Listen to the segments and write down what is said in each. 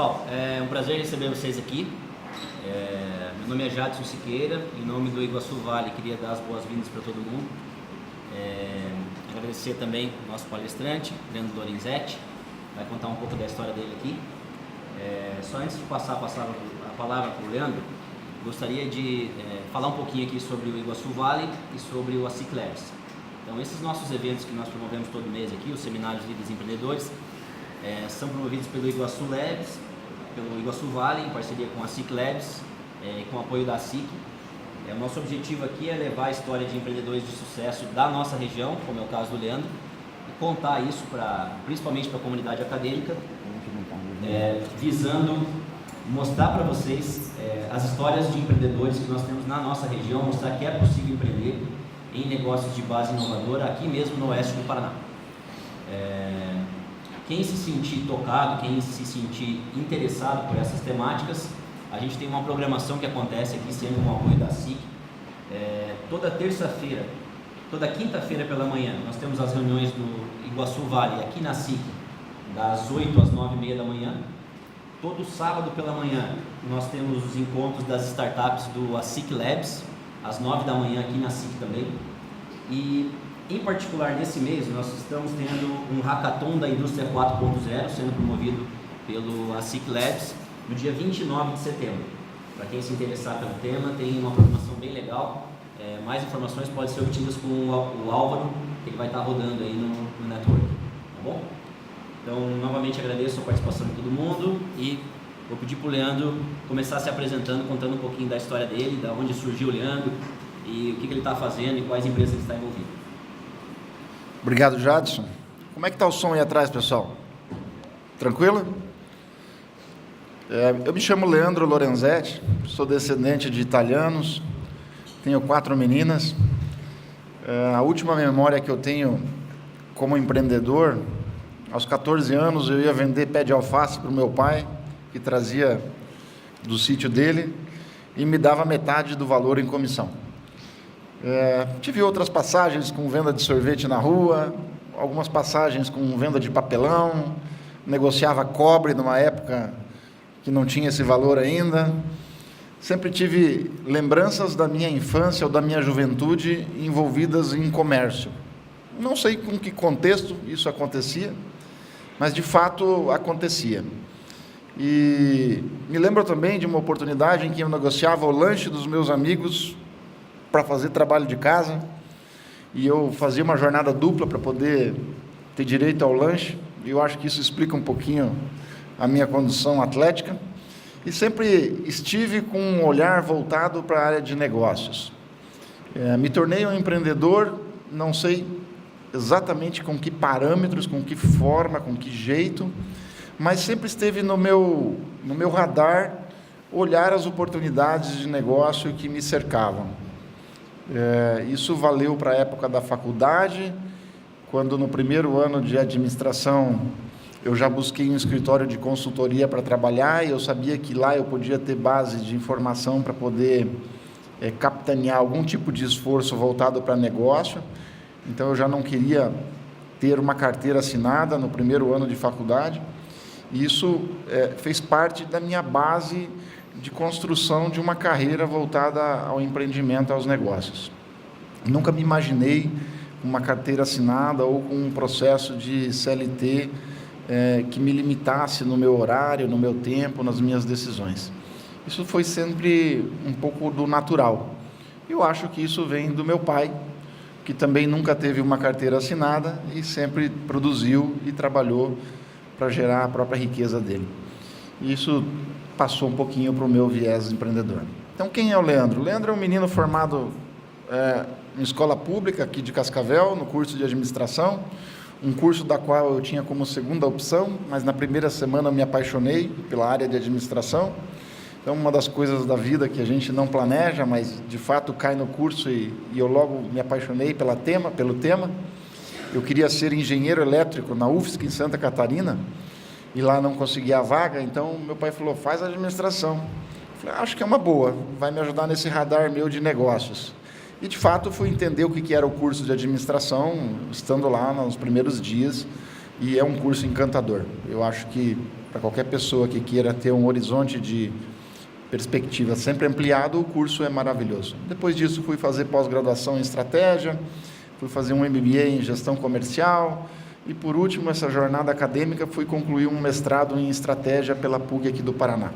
Pessoal, é um prazer receber vocês aqui. Meu nome é Jadson Siqueira, em nome do Iguaçu Vale, queria dar as boas-vindas para todo mundo. Agradecer também o nosso palestrante, Leandro Lorenzetti, vai contar um pouco da história dele aqui. Só antes de passar a palavra para o Leandro, gostaria de falar um pouquinho aqui sobre o Iguaçu Vale e sobre o ASIC Labs. Então, esses nossos eventos que nós promovemos todo mês aqui, os seminários Líderes Empreendedores, são promovidos pelo Iguaçu Labs, pelo Iguaçu Vale, em parceria com a ASIC Labs, com o apoio da ASIC. O nosso objetivo aqui é levar a história de empreendedores de sucesso da nossa região, como é o caso do Leandro, e contar isso principalmente para a comunidade acadêmica, visando mostrar para vocês as histórias de empreendedores que nós temos na nossa região, mostrar que é possível empreender em negócios de base inovadora aqui mesmo no oeste do Paraná. Quem se sentir tocado, quem se sentir interessado por essas temáticas, a gente tem uma programação que acontece aqui sempre com o apoio da SIC. Toda terça-feira, toda quinta-feira pela manhã, nós temos as reuniões do Iguaçu Vale aqui na SIC, das 8 às 9h30 da manhã. Todo sábado pela manhã, nós temos os encontros das startups do ASIC Labs, às 9 da manhã aqui na SIC também. E, em particular, nesse mês, nós estamos tendo um hackathon da Indústria 4.0, sendo promovido pelo ASIC Labs, no dia 29 de setembro. Para quem se interessar pelo tema, tem uma programação bem legal. Mais informações podem ser obtidas com o Álvaro, que ele vai estar rodando aí no network. Tá bom? Então, novamente agradeço a participação de todo mundo e vou pedir para o Leandro começar se apresentando, contando um pouquinho da história dele, da onde surgiu o Leandro e o que ele está fazendo e quais empresas ele está envolvido. Obrigado, Jadson. Como é que está o som aí atrás, pessoal? Tranquilo? Eu me chamo Leandro Lorenzetti, sou descendente de italianos, tenho 4 meninas. A última memória que eu tenho como empreendedor, aos 14 anos eu ia vender pé de alface para o meu pai, que trazia do sítio dele, e me dava metade do valor em comissão. Tive outras passagens com venda de sorvete na rua, algumas passagens com venda de papelão, negociava cobre numa época que não tinha esse valor ainda. Sempre tive lembranças da minha infância ou da minha juventude envolvidas em comércio. Não sei com que contexto isso acontecia, mas de fato acontecia. E me lembro também de uma oportunidade em que eu negociava o lanche dos meus amigos para fazer trabalho de casa, e eu fazia uma jornada dupla para poder ter direito ao lanche, e eu acho que isso explica um pouquinho a minha condição atlética, e sempre estive com um olhar voltado para a área de negócios. Me tornei um empreendedor, não sei exatamente com que parâmetros, com que forma, com que jeito, mas sempre esteve no meu radar olhar as oportunidades de negócio que me cercavam. Isso valeu para a época da faculdade, quando no primeiro ano de administração eu já busquei um escritório de consultoria para trabalhar, e eu sabia que lá eu podia ter base de informação para poder capitanear algum tipo de esforço voltado para negócio. Então eu já não queria ter uma carteira assinada no primeiro ano de faculdade, e isso fez parte da minha base de construção de uma carreira voltada ao empreendimento, aos negócios. Nunca me imaginei com uma carteira assinada ou com um processo de CLT que me limitasse no meu horário, no meu tempo, nas minhas decisões. Isso foi sempre um pouco do natural. Eu acho que isso vem do meu pai, que também nunca teve uma carteira assinada e sempre produziu e trabalhou para gerar a própria riqueza dele. Isso passou um pouquinho para o meu viés empreendedor. Então, quem é o Leandro? O Leandro é um menino formado em escola pública aqui de Cascavel, no curso de administração, um curso da qual eu tinha como segunda opção, mas na primeira semana eu me apaixonei pela área de administração. Então, uma das coisas da vida que a gente não planeja, mas de fato cai no curso, e eu logo me apaixonei pelo tema. Eu queria ser engenheiro elétrico na UFSC, em Santa Catarina, e lá não conseguia a vaga, então meu pai falou, faz administração. Eu falei, acho que é uma boa, vai me ajudar nesse radar meu de negócios. E de fato fui entender o que era o curso de administração, estando lá nos primeiros dias e é um curso encantador. Eu acho que para qualquer pessoa que queira ter um horizonte de perspectiva sempre ampliado, o curso é maravilhoso. Depois disso, fui fazer pós-graduação em estratégia, fui fazer um MBA em gestão comercial e, por último, essa jornada acadêmica, fui concluir um mestrado em estratégia pela PUC aqui do Paraná.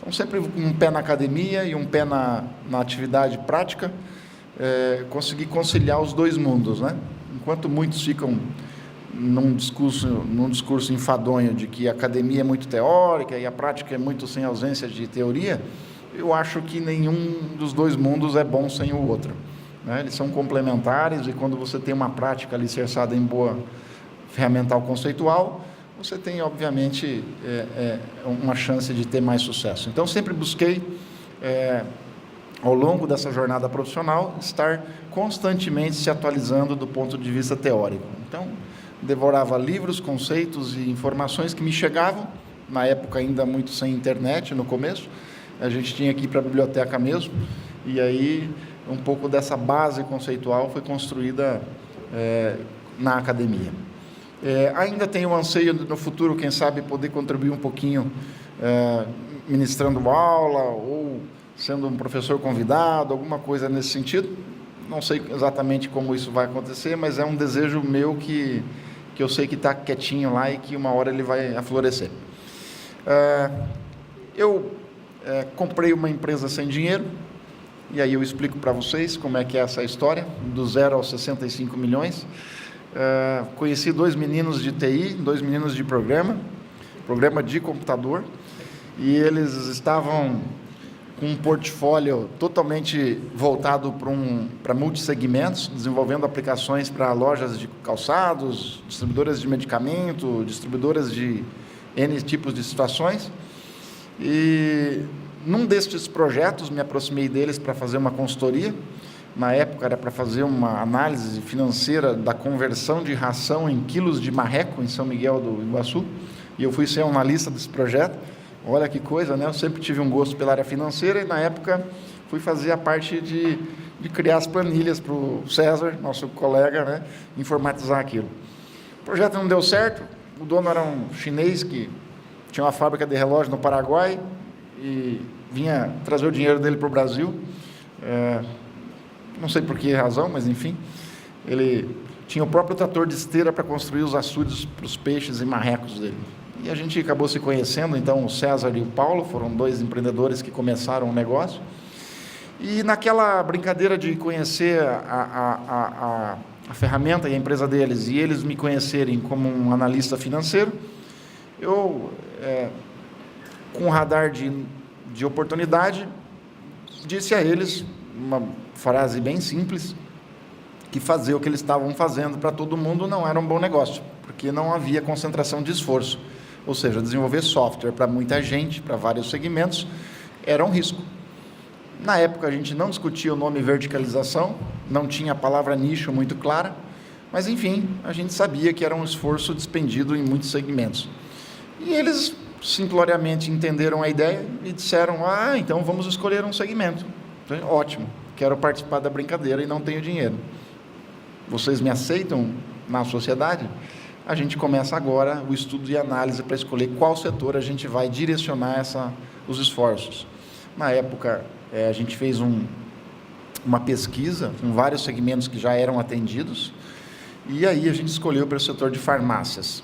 Então, sempre um pé na academia e um pé na atividade prática, consegui conciliar os dois mundos, né? Enquanto muitos ficam num discurso enfadonho de que a academia é muito teórica e a prática é muito sem ausência de teoria, eu acho que nenhum dos dois mundos é bom sem o outro, né? Eles são complementares e quando você tem uma prática alicerçada em boa ferramental conceitual, você tem, obviamente, uma chance de ter mais sucesso. Então, sempre busquei, ao longo dessa jornada profissional, estar constantemente se atualizando do ponto de vista teórico. Então, devorava livros, conceitos e informações que me chegavam, na época ainda muito sem internet, no começo, a gente tinha que ir para a biblioteca mesmo, e aí um pouco dessa base conceitual foi construída na academia. Ainda tenho um anseio no futuro, quem sabe, poder contribuir um pouquinho ministrando aula ou sendo um professor convidado, alguma coisa nesse sentido. Não sei exatamente como isso vai acontecer, mas é um desejo meu que eu sei que está quietinho lá e que uma hora ele vai aflorescer. Eu comprei uma empresa sem dinheiro, e aí eu explico para vocês como é que é essa história, do 0 aos 65 milhões. Conheci 2 meninos de TI, 2 meninos de programa de computador, e eles estavam com um portfólio totalmente voltado para multissegmentos, desenvolvendo aplicações para lojas de calçados, distribuidoras de medicamento, distribuidoras de N tipos de situações. E num destes projetos me aproximei deles para fazer uma consultoria. Na época era para fazer uma análise financeira da conversão de ração em quilos de marreco em São Miguel do Iguaçu, e eu fui ser um analista desse projeto. Olha que coisa, né? Eu sempre tive um gosto pela área financeira e, na época, fui fazer a parte de criar as planilhas para o César, nosso colega, né? Informatizar aquilo. O projeto não deu certo, o dono era um chinês que tinha uma fábrica de relógio no Paraguai e vinha trazer o dinheiro dele para o Brasil. Não sei por que razão, mas, enfim, ele tinha o próprio trator de esteira para construir os açudes para os peixes e marrecos dele. E a gente acabou se conhecendo, então o César e o Paulo foram 2 empreendedores que começaram o negócio. E naquela brincadeira de conhecer a ferramenta e a empresa deles, e eles me conhecerem como um analista financeiro, eu, com um radar de oportunidade, disse a eles uma frase bem simples, que fazer o que eles estavam fazendo para todo mundo não era um bom negócio, porque não havia concentração de esforço. Ou seja, desenvolver software para muita gente, para vários segmentos, era um risco. Na época, a gente não discutia o nome verticalização, não tinha a palavra nicho muito clara, mas, enfim, a gente sabia que era um esforço despendido em muitos segmentos. E eles, simploriamente, entenderam a ideia e disseram, então vamos escolher um segmento. Então, ótimo, quero participar da brincadeira e não tenho dinheiro. Vocês me aceitam na sociedade? A gente começa agora o estudo e análise para escolher qual setor a gente vai direcionar os esforços. Na época, a gente fez uma pesquisa com vários segmentos que já eram atendidos, e aí a gente escolheu para o setor de farmácias.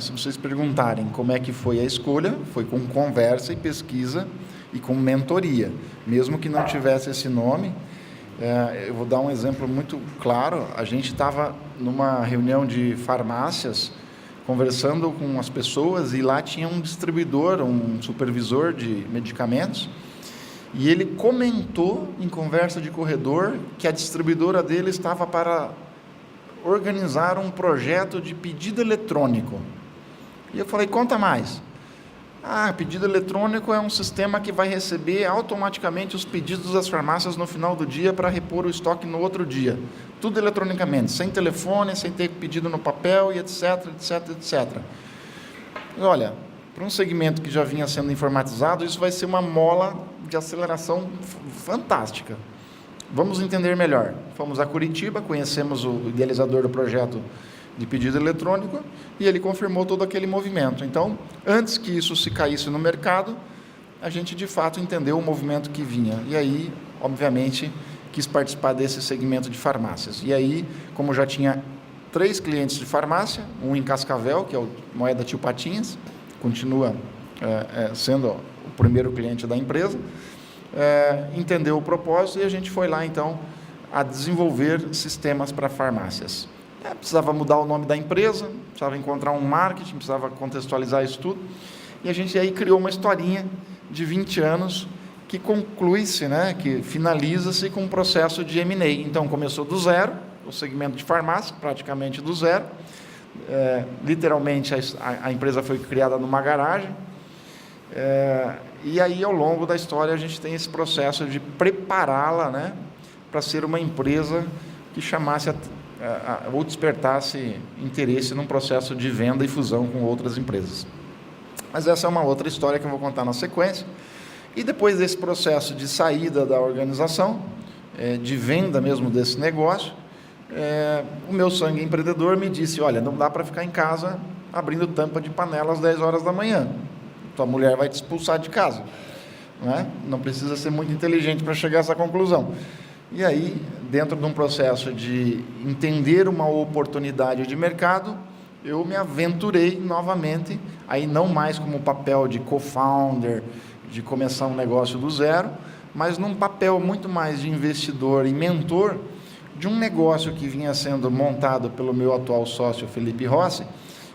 Se vocês perguntarem como é que foi a escolha, foi com conversa e pesquisa e com mentoria. Mesmo que não tivesse esse nome, eu vou dar um exemplo muito claro. A gente estava numa reunião de farmácias, conversando com as pessoas, e lá tinha um distribuidor, um supervisor de medicamentos, e ele comentou em conversa de corredor que a distribuidora dele estava para organizar um projeto de pedido eletrônico. E eu falei, conta mais. Pedido eletrônico é um sistema que vai receber automaticamente os pedidos das farmácias no final do dia para repor o estoque no outro dia. Tudo eletronicamente, sem telefone, sem ter pedido no papel e etc, etc, etc. E olha, para um segmento que já vinha sendo informatizado, isso vai ser uma mola de aceleração fantástica. Vamos entender melhor. Fomos a Curitiba, conhecemos o idealizador do projeto de pedido eletrônico, e ele confirmou todo aquele movimento. Então, antes que isso se caísse no mercado, a gente de fato entendeu o movimento que vinha. E aí, obviamente, quis participar desse segmento de farmácias. E aí, como já tinha 3 clientes de farmácia, um em Cascavel, que é o Moeda Tio Patinhas, continua sendo o primeiro cliente da empresa, entendeu o propósito e a gente foi lá, então, a desenvolver sistemas para farmácias. Precisava mudar o nome da empresa, precisava encontrar um marketing, precisava contextualizar isso tudo. E a gente aí criou uma historinha de 20 anos que conclui-se, né, que finaliza-se com um processo de M&A. Então, começou do zero, o segmento de farmácia, praticamente do zero. Literalmente, a empresa foi criada numa garagem. E aí, ao longo da história, a gente tem esse processo de prepará-la, né, para ser uma empresa que chamasse ou despertasse interesse num processo de venda e fusão com outras empresas. Mas essa é uma outra história que eu vou contar na sequência. E depois desse processo de saída da organização, de venda mesmo desse negócio, o meu sangue empreendedor me disse, olha, não dá para ficar em casa abrindo tampa de panela às 10 horas da manhã. Tua mulher vai te expulsar de casa. Não precisa ser muito inteligente para chegar a essa conclusão. E aí, dentro de um processo de entender uma oportunidade de mercado, eu me aventurei novamente, aí não mais como papel de co-founder, de começar um negócio do zero, mas num papel muito mais de investidor e mentor de um negócio que vinha sendo montado pelo meu atual sócio, Felipe Rossi,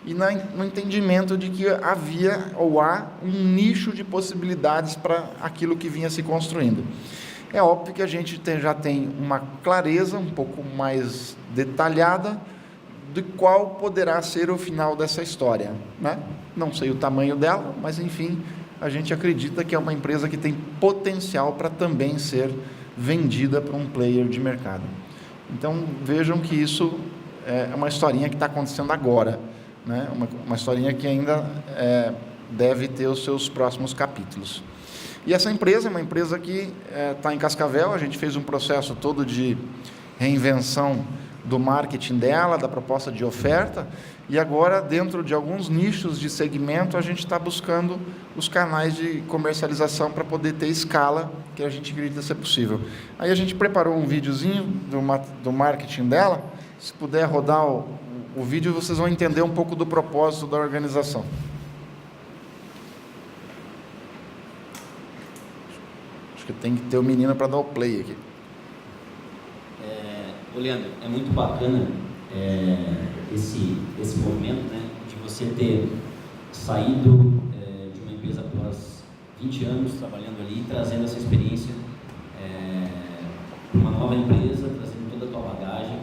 e no entendimento de que havia ou há um nicho de possibilidades para aquilo que vinha se construindo. É óbvio que a gente já tem uma clareza um pouco mais detalhada de qual poderá ser o final dessa história, né? Não sei o tamanho dela, mas enfim, a gente acredita que é uma empresa que tem potencial para também ser vendida para um player de mercado. Então, vejam que isso é uma historinha que está acontecendo agora, né? Uma historinha que ainda deve ter os seus próximos capítulos. E essa empresa é uma empresa que está em Cascavel. A gente fez um processo todo de reinvenção do marketing dela, da proposta de oferta, e agora, dentro de alguns nichos de segmento, a gente está buscando os canais de comercialização para poder ter escala, que a gente acredita ser possível. Aí a gente preparou um videozinho do marketing dela. Se puder rodar o vídeo, vocês vão entender um pouco do propósito da organização. Acho que tem que ter o menino para dar o play aqui. Leandro, é muito bacana esse movimento, né, de você ter saído de uma empresa após 20 anos trabalhando ali, trazendo essa experiência para uma nova empresa, trazendo toda a tua bagagem,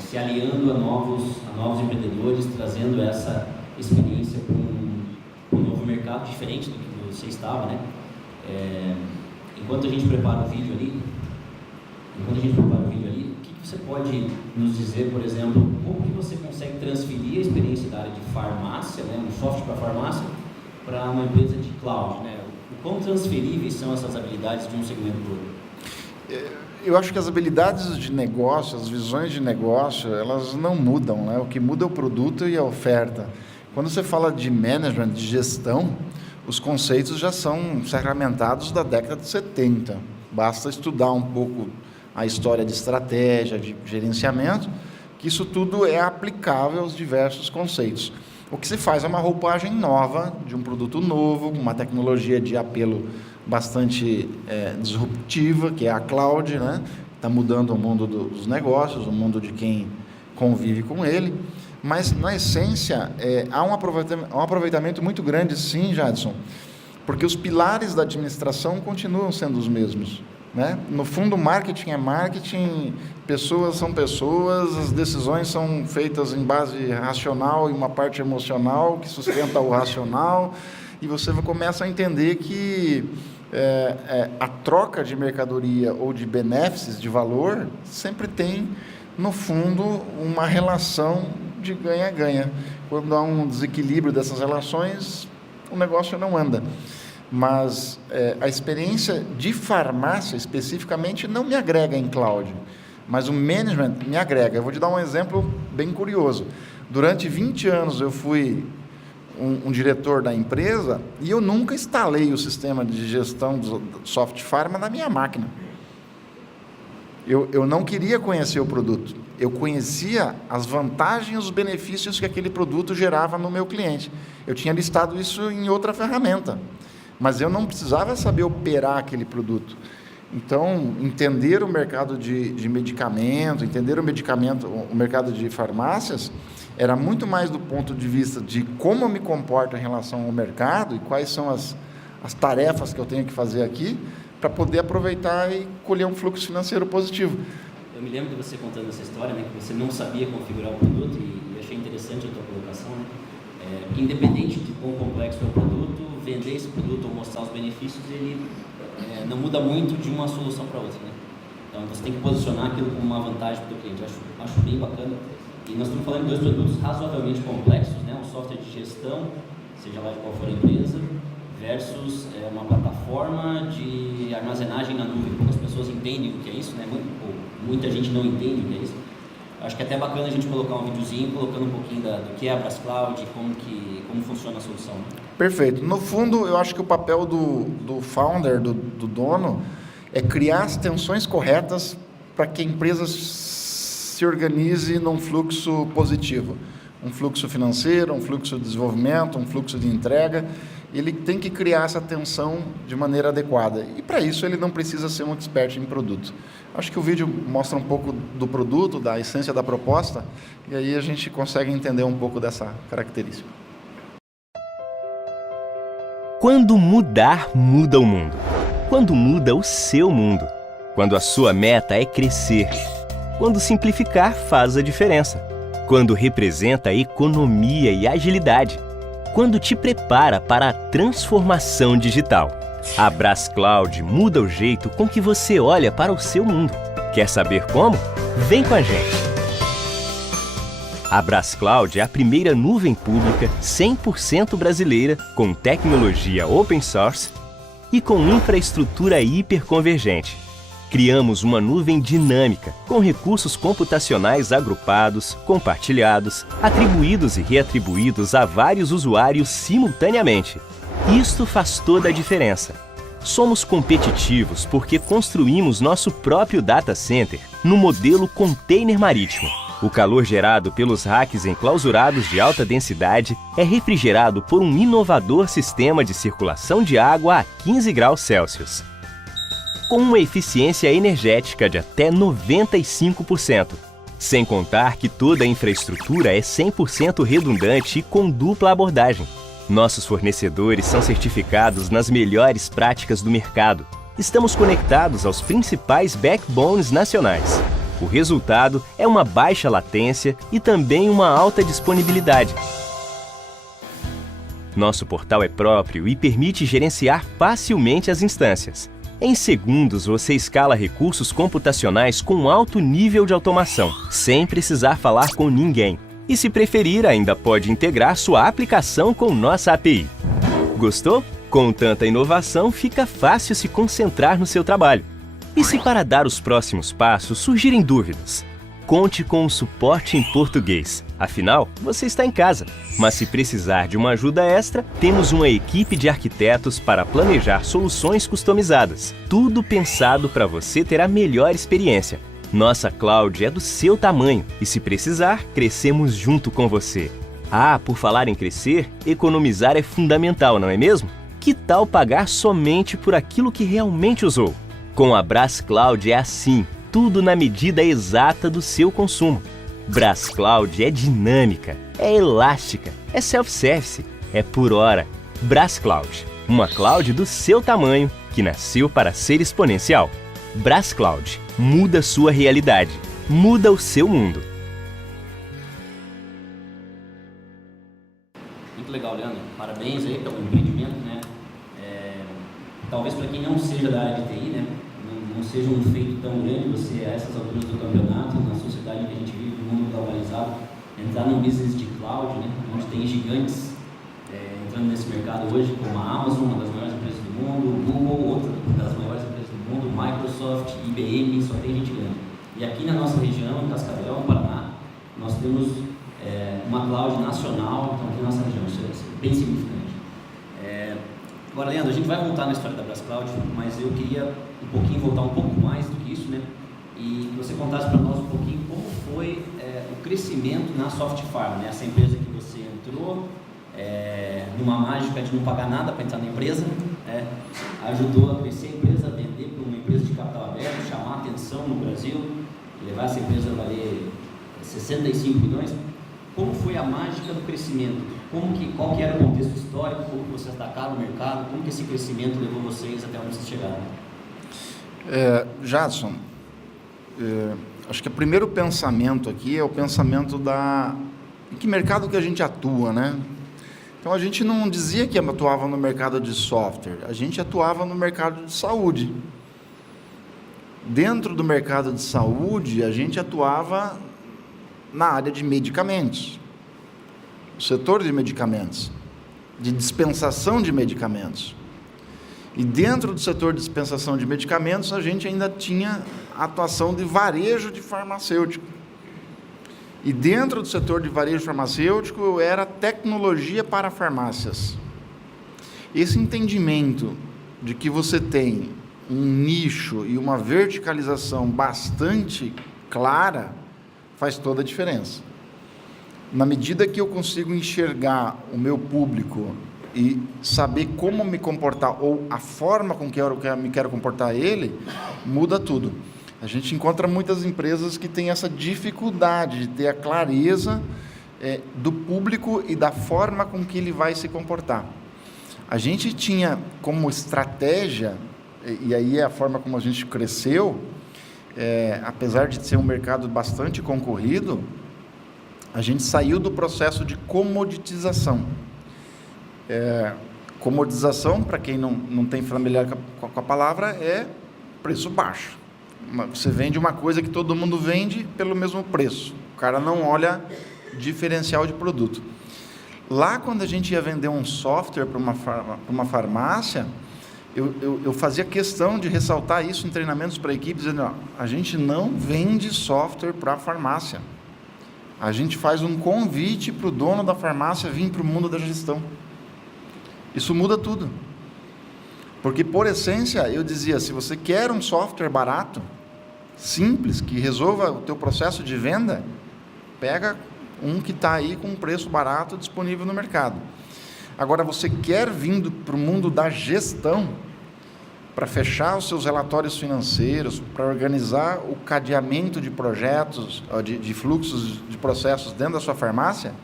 se aliando a novos empreendedores, trazendo essa experiência para um novo mercado diferente do que você estava, né? Enquanto a gente prepara o vídeo ali, o que você pode nos dizer, por exemplo, como que você consegue transferir a experiência da área de farmácia, né, um software para farmácia, para uma empresa de cloud, né? O quão transferíveis são essas habilidades de um segmento para o outro? Eu acho que as habilidades de negócio, as visões de negócio, elas não mudam, né? O que muda é o produto e a oferta. Quando você fala de management, de gestão, os conceitos já são sacramentados da década de 70. Basta estudar um pouco a história de estratégia, de gerenciamento, que isso tudo é aplicável aos diversos conceitos. O que se faz é uma roupagem nova, de um produto novo, com uma tecnologia de apelo bastante disruptiva, que é a cloud, né? Está mudando o mundo dos negócios, o mundo de quem convive com ele. Mas, na essência, há um aproveitamento muito grande, sim, Jadson, porque os pilares da administração continuam sendo os mesmos, né? No fundo, marketing é marketing, pessoas são pessoas, as decisões são feitas em base racional e uma parte emocional que sustenta o racional, e você começa a entender que a troca de mercadoria ou de benefícios, de valor, sempre tem, no fundo, uma relação de ganha-ganha. Quando há um desequilíbrio dessas relações, o negócio não anda. Mas a experiência de farmácia, especificamente, não me agrega em cloud, mas o management me agrega. Eu vou te dar um exemplo bem curioso. Durante 20 anos eu fui um diretor da empresa e eu nunca instalei o sistema de gestão do Soft Pharma na minha máquina. Eu não queria conhecer o produto, eu conhecia as vantagens e os benefícios que aquele produto gerava no meu cliente. Eu tinha listado isso em outra ferramenta, mas eu não precisava saber operar aquele produto. Então, entender o mercado de medicamento, entender o mercado de farmácias, era muito mais do ponto de vista de como eu me comporto em relação ao mercado e quais são as tarefas que eu tenho que fazer aqui, para poder aproveitar e colher um fluxo financeiro positivo. Eu me lembro de você contando essa história, né, que você não sabia configurar o produto, e achei interessante a tua colocação, né? Independente de quão complexo é o produto, vender esse produto ou mostrar os benefícios, ele não muda muito de uma solução para outra, né? Então você tem que posicionar aquilo como uma vantagem para o cliente. Eu acho bem bacana. E nós estamos falando de dois produtos razoavelmente complexos, né? Um software de gestão, seja lá de qual for a empresa, versus uma plataforma de armazenagem na nuvem. Poucas pessoas entendem o que é isso, né? Muita gente não entende o que é isso. Acho que é até bacana a gente colocar um videozinho colocando um pouquinho do que é a Brás Cloud, como funciona a solução. Perfeito. No fundo, eu acho que o papel do founder, do dono, é criar as tensões corretas para que a empresa se organize num fluxo positivo. Um fluxo financeiro, um fluxo de desenvolvimento, um fluxo de entrega. Ele tem que criar essa tensão de maneira adequada. E para isso ele não precisa ser um expert em produto. Acho que o vídeo mostra um pouco do produto, da essência da proposta, e aí a gente consegue entender um pouco dessa característica. Quando mudar, muda o mundo. Quando muda o seu mundo. Quando a sua meta é crescer. Quando simplificar faz a diferença. Quando representa economia e agilidade. Quando te prepara para a transformação digital. A Brás Cloud muda o jeito com que você olha para o seu mundo. Quer saber como? Vem com a gente! A Brás Cloud é a primeira nuvem pública 100% brasileira com tecnologia open source e com infraestrutura hiperconvergente. Criamos uma nuvem dinâmica, com recursos computacionais agrupados, compartilhados, atribuídos e reatribuídos a vários usuários simultaneamente. Isto faz toda a diferença. Somos competitivos porque construímos nosso próprio data center no modelo container marítimo. O calor gerado pelos racks enclausurados de alta densidade é refrigerado por um inovador sistema de circulação de água a 15 graus Celsius. Com uma eficiência energética de até 95%. Sem contar que toda a infraestrutura é 100% redundante e com dupla abordagem. Nossos fornecedores são certificados nas melhores práticas do mercado. Estamos conectados aos principais backbones nacionais. O resultado é uma baixa latência e também uma alta disponibilidade. Nosso portal é próprio e permite gerenciar facilmente as instâncias. Em segundos, você escala recursos computacionais com alto nível de automação, sem precisar falar com ninguém. E se preferir, ainda pode integrar sua aplicação com nossa API. Gostou? Com tanta inovação, fica fácil se concentrar no seu trabalho. E se para dar os próximos passos surgirem dúvidas? Conte com o suporte em português. Afinal, você está em casa. Mas se precisar de uma ajuda extra, temos uma equipe de arquitetos para planejar soluções customizadas. Tudo pensado para você ter a melhor experiência. Nossa cloud é do seu tamanho e, se precisar, crescemos junto com você. Ah, por falar em crescer, economizar é fundamental, não é mesmo? Que tal pagar somente por aquilo que realmente usou? Com a Brás Cloud é assim. Tudo na medida exata do seu consumo. Brás Cloud é dinâmica, é elástica, é self-service, é por hora. Brás Cloud, uma cloud do seu tamanho que nasceu para ser exponencial. Brás Cloud, muda sua realidade, muda o seu mundo. Muito legal, Leandro. Parabéns aí pelo empreendimento, né? Talvez para quem não seja da área de TI, né? Não seja um feito tão grande você, a essas alturas do campeonato, na sociedade que a gente vive, no mundo globalizado, entrar num business de cloud, né, onde tem gigantes entrando nesse mercado hoje, como a Amazon, uma das maiores empresas do mundo, o Google, outra das maiores empresas do mundo, Microsoft, IBM, só tem gente grande. E aqui na nossa região, em Cascavel, no Paraná, nós temos uma cloud nacional, então, aqui na nossa região, isso é bem significante. Agora, Leandro, a gente vai voltar na história da Brascloud, mas eu queria voltar um pouco mais do que isso, né? E que você contasse para nós um pouquinho como foi o crescimento na Soft Pharma, né? Essa empresa que você entrou, numa mágica de não pagar nada para entrar na empresa, ajudou a crescer a empresa, a vender para uma empresa de capital aberto, chamar a atenção no Brasil, levar essa empresa a valer 65 milhões. Como foi a mágica do crescimento? Qual que era o contexto histórico? Como que vocês atacaram o mercado? Como que esse crescimento levou vocês até onde vocês chegaram? Jadson, acho que o primeiro pensamento aqui é o pensamento em que mercado que a gente atua, né? Então, a gente não dizia que atuava no mercado de software, a gente atuava no mercado de saúde. Dentro do mercado de saúde, a gente atuava na área de medicamentos, o setor de medicamentos, de dispensação de medicamentos. E dentro do setor de dispensação de medicamentos, a gente ainda tinha atuação de varejo de farmacêutico. E dentro do setor de varejo farmacêutico, era tecnologia para farmácias. Esse entendimento de que você tem um nicho e uma verticalização bastante clara, faz toda a diferença. Na medida que eu consigo enxergar o meu público e saber como me comportar, ou a forma com que eu me quero comportar ele, muda tudo. A gente encontra muitas empresas que têm essa dificuldade de ter a clareza do público e da forma com que ele vai se comportar. A gente tinha como estratégia, e aí é a forma como a gente cresceu, apesar de ser um mercado bastante concorrido, a gente saiu do processo de comoditização. Comoditização, para quem não tem familiar com a palavra, é preço baixo. Você vende uma coisa que todo mundo vende pelo mesmo preço. O cara não olha diferencial de produto. Lá, quando a gente ia vender um software para uma farmácia, eu fazia questão de ressaltar isso em treinamentos para a equipe, dizendo, a gente não vende software para a farmácia. A gente faz um convite para o dono da farmácia vir para o mundo da gestão. Isso muda tudo. Porque, por essência, eu dizia, se você quer um software barato, simples, que resolva o teu processo de venda, pega um que está aí com um preço barato disponível no mercado. Agora, você quer vir para o mundo da gestão, para fechar os seus relatórios financeiros, para organizar o cadeamento de projetos, de fluxos de processos dentro da sua farmácia,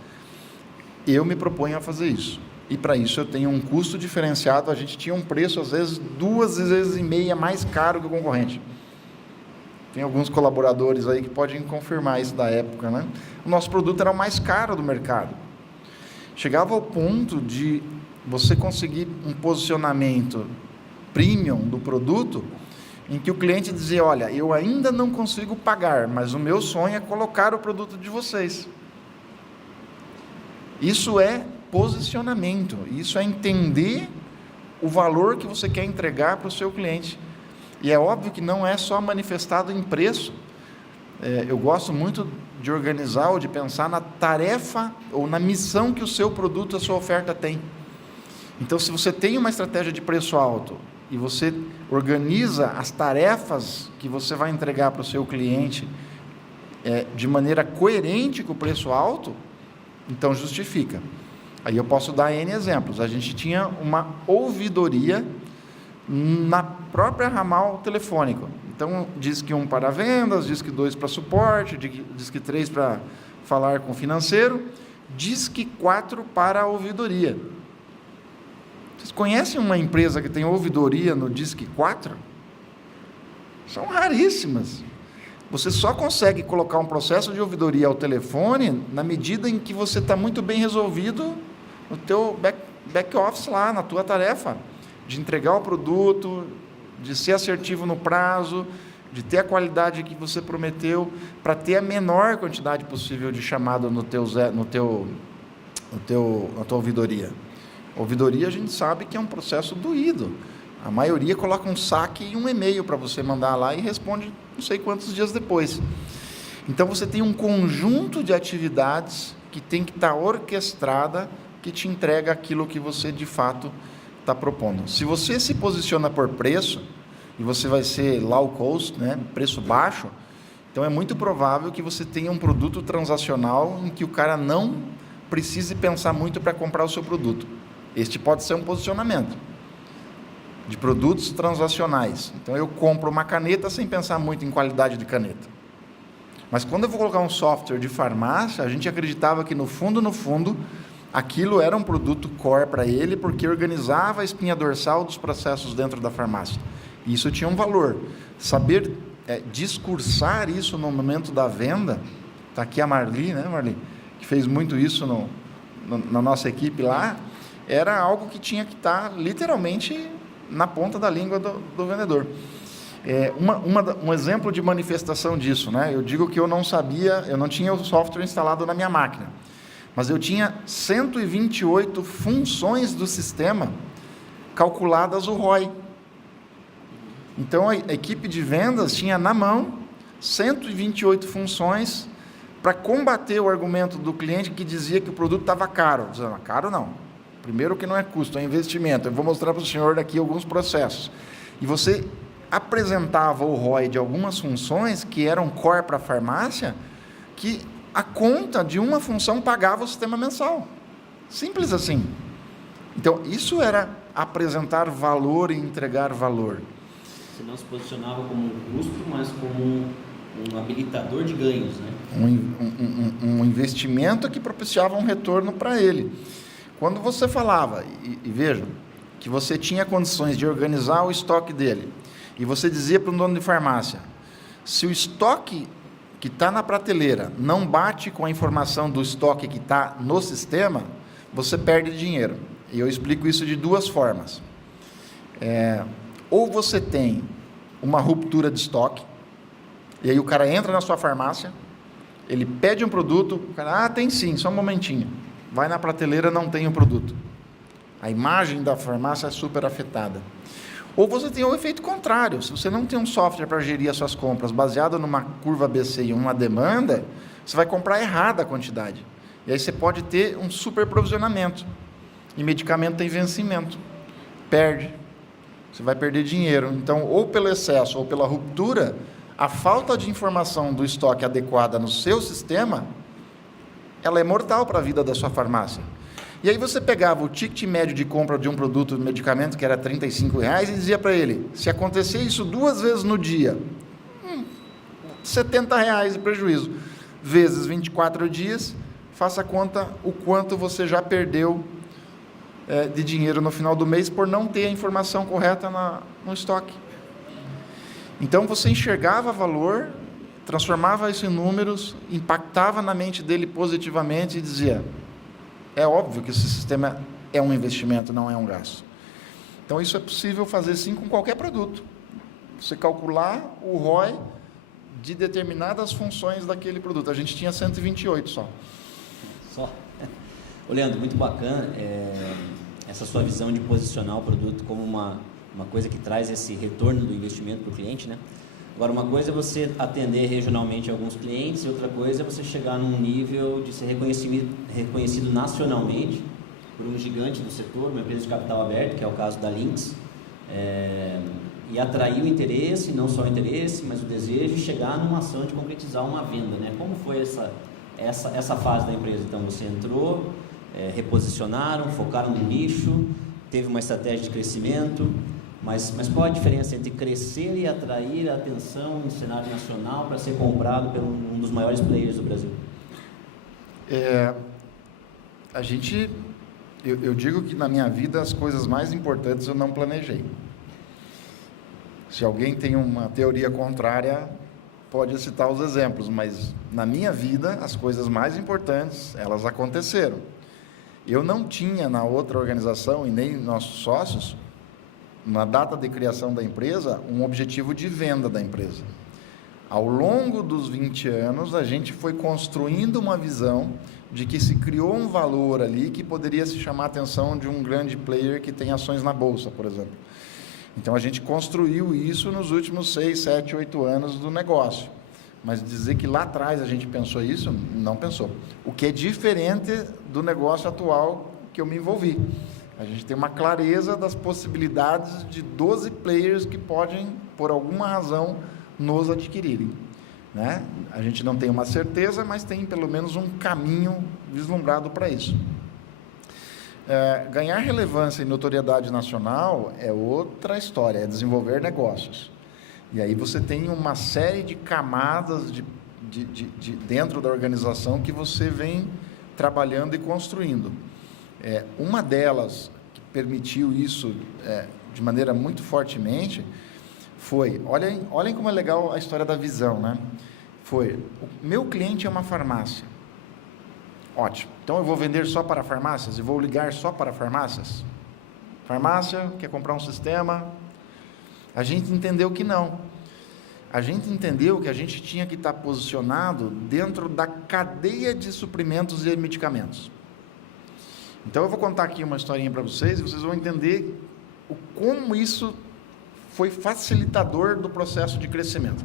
eu me proponho a fazer isso. E para isso eu tenho um custo diferenciado, a gente tinha um preço, às vezes, 2,5 vezes mais caro que o concorrente. Tem alguns colaboradores aí que podem confirmar isso da época, né? O nosso produto era o mais caro do mercado. Chegava ao ponto de você conseguir um posicionamento premium do produto, em que o cliente dizia, olha, eu ainda não consigo pagar, mas o meu sonho é colocar o produto de vocês. Isso é posicionamento, isso é entender o valor que você quer entregar para o seu cliente. E é óbvio que não é só manifestado em preço. Eu gosto muito de organizar ou de pensar na tarefa ou na missão que o seu produto, a sua oferta tem. Então, se você tem uma estratégia de preço alto e você organiza as tarefas que você vai entregar para o seu cliente de maneira coerente com o preço alto, então justifica. Aí eu posso dar N exemplos. A gente tinha uma ouvidoria na própria ramal telefônico. Então, diz que 1 para vendas, diz que 2 para suporte, diz que 3 para falar com o financeiro, diz que 4 para a ouvidoria. Vocês conhecem uma empresa que tem ouvidoria no DISC 4? São raríssimas. Você só consegue colocar um processo de ouvidoria ao telefone na medida em que você está muito bem resolvido no teu back office lá, na tua tarefa, de entregar o produto, de ser assertivo no prazo, de ter a qualidade que você prometeu, para ter a menor quantidade possível de chamada na tua ouvidoria. Ouvidoria a gente sabe que é um processo doído. A maioria coloca um saque e um e-mail para você mandar lá e responde não sei quantos dias depois. Então você tem um conjunto de atividades que tem que estar orquestrada, que te entrega aquilo que você de fato está propondo. Se você se posiciona por preço, e você vai ser low cost, né, preço baixo, então é muito provável que você tenha um produto transacional em que o cara não precise pensar muito para comprar o seu produto. Este pode ser um posicionamento de produtos transacionais. Então eu compro uma caneta sem pensar muito em qualidade de caneta. Mas quando eu vou colocar um software de farmácia, a gente acreditava que no fundo, aquilo era um produto core para ele, porque organizava a espinha dorsal dos processos dentro da farmácia. E isso tinha um valor. Saber discursar isso no momento da venda, está aqui a Marli, né, Marli, que fez muito isso na nossa equipe lá, era algo que tinha que estar literalmente na ponta da língua do vendedor. Um exemplo de manifestação disso, né? Eu digo que eu não sabia, eu não tinha o software instalado na minha máquina, mas eu tinha 128 funções do sistema calculadas o ROI. Então a equipe de vendas tinha na mão 128 funções para combater o argumento do cliente que dizia que o produto estava caro. Dizendo, caro não. Primeiro que não é custo, é investimento. Eu vou mostrar para o senhor daqui alguns processos. E você apresentava o ROI de algumas funções que eram core para a farmácia, que a conta de uma função pagava o sistema mensal. Simples assim. Então, isso era apresentar valor e entregar valor. Você não se posicionava como um custo, mas como um habilitador de ganhos, né? Um investimento que propiciava um retorno para ele. Quando você falava, e veja, que você tinha condições de organizar o estoque dele, e você dizia para um dono de farmácia, se o estoque que está na prateleira não bate com a informação do estoque que está no sistema, você perde dinheiro. E eu explico isso de duas formas. Ou você tem uma ruptura de estoque, e aí o cara entra na sua farmácia, ele pede um produto, o cara, tem sim, só um momentinho. Vai na prateleira, não tem o produto. A imagem da farmácia é super afetada. Ou você tem o efeito contrário. Se você não tem um software para gerir as suas compras baseado numa curva ABC e uma demanda, você vai comprar errada a quantidade. E aí você pode ter um superprovisionamento. E medicamento tem vencimento. Perde. Você vai perder dinheiro. Então, ou pelo excesso ou pela ruptura, a falta de informação do estoque adequada no seu sistema, ela é mortal para a vida da sua farmácia. E aí você pegava o ticket médio de compra de um produto de medicamento, que era R$35, e dizia para ele, se acontecer isso 2 vezes no dia, R$70 de prejuízo, vezes 24 dias, faça a conta o quanto você já perdeu de dinheiro no final do mês por não ter a informação correta no estoque. Então você enxergava valor, transformava isso em números, impactava na mente dele positivamente e dizia, é óbvio que esse sistema é um investimento, não é um gasto. Então isso é possível fazer sim com qualquer produto. Você calcular o ROI de determinadas funções daquele produto. A gente tinha 128 só. Ô Leandro, muito bacana essa sua visão de posicionar o produto como uma coisa que traz esse retorno do investimento para o cliente, né? Agora, uma coisa é você atender regionalmente alguns clientes e outra coisa é você chegar num nível de ser reconhecido nacionalmente por um gigante do setor, uma empresa de capital aberto, que é o caso da Lynx, e atrair o interesse, não só o interesse, mas o desejo de chegar numa ação de concretizar uma venda, né? Como foi essa fase da empresa? Então, você entrou, reposicionaram, focaram no nicho, teve uma estratégia de crescimento, mas qual a diferença entre crescer e atrair a atenção no cenário nacional para ser comprado por um dos maiores players do Brasil? Eu digo que na minha vida as coisas mais importantes eu não planejei. Se alguém tem uma teoria contrária, pode citar os exemplos, mas na minha vida as coisas mais importantes, elas aconteceram. Eu não tinha na outra organização e nem nossos sócios, na data de criação da empresa, um objetivo de venda da empresa. Ao longo dos 20 anos, a gente foi construindo uma visão de que se criou um valor ali que poderia se chamar a atenção de um grande player que tem ações na Bolsa, por exemplo. Então, a gente construiu isso nos últimos 6, 7, 8 anos do negócio. mas dizer que lá atrás a gente pensou isso, não pensou. O que é diferente do negócio atual que eu me envolvi. A gente tem uma clareza das possibilidades de 12 players que podem, por alguma razão, nos adquirirem, né? A gente não tem uma certeza, mas tem pelo menos um caminho vislumbrado para isso. Ganhar relevância e notoriedade nacional é outra história, é desenvolver negócios. E aí você tem uma série de camadas de dentro da organização que você vem trabalhando e construindo. Uma delas que permitiu isso de maneira muito fortemente foi, olhem como é legal a história da visão, né? Foi, o meu cliente é uma farmácia. Ótimo. Então eu vou vender só para farmácias e vou ligar só para farmácias? Farmácia quer comprar um sistema? A gente entendeu que não. A gente entendeu que a gente tinha que estar posicionado dentro da cadeia de suprimentos e medicamentos. Então eu vou contar aqui uma historinha para vocês e vocês vão entender como isso foi facilitador do processo de crescimento.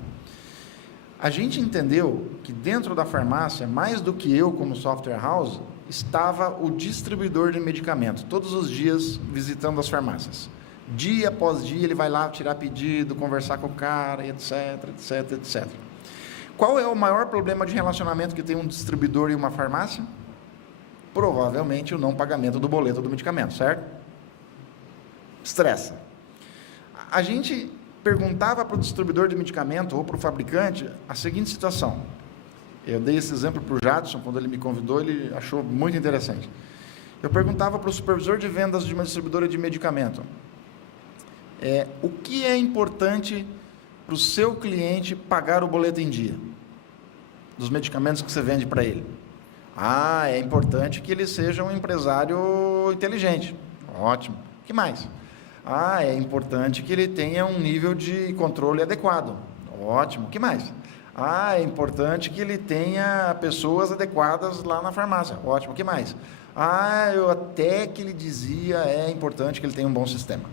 A gente entendeu que dentro da farmácia, mais do que eu como software house, estava o distribuidor de medicamento, todos os dias visitando as farmácias. Dia após dia ele vai lá tirar pedido, conversar com o cara, etc, etc, etc. Qual é o maior problema de relacionamento que tem um distribuidor e uma farmácia? Provavelmente o não pagamento do boleto do medicamento, certo? Estressa. A gente perguntava para o distribuidor de medicamento ou para o fabricante a seguinte situação. Eu dei esse exemplo para o Jadson, quando ele me convidou, ele achou muito interessante. Eu perguntava para o supervisor de vendas de uma distribuidora de medicamento, o que é importante para o seu cliente pagar o boleto em dia? Dos medicamentos que você vende para ele. É importante que ele seja um empresário inteligente. Ótimo. O que mais? É importante que ele tenha um nível de controle adequado. Ótimo. O que mais? É importante que ele tenha pessoas adequadas lá na farmácia. Ótimo. O que mais? Até que ele dizia é importante que ele tenha um bom sistema.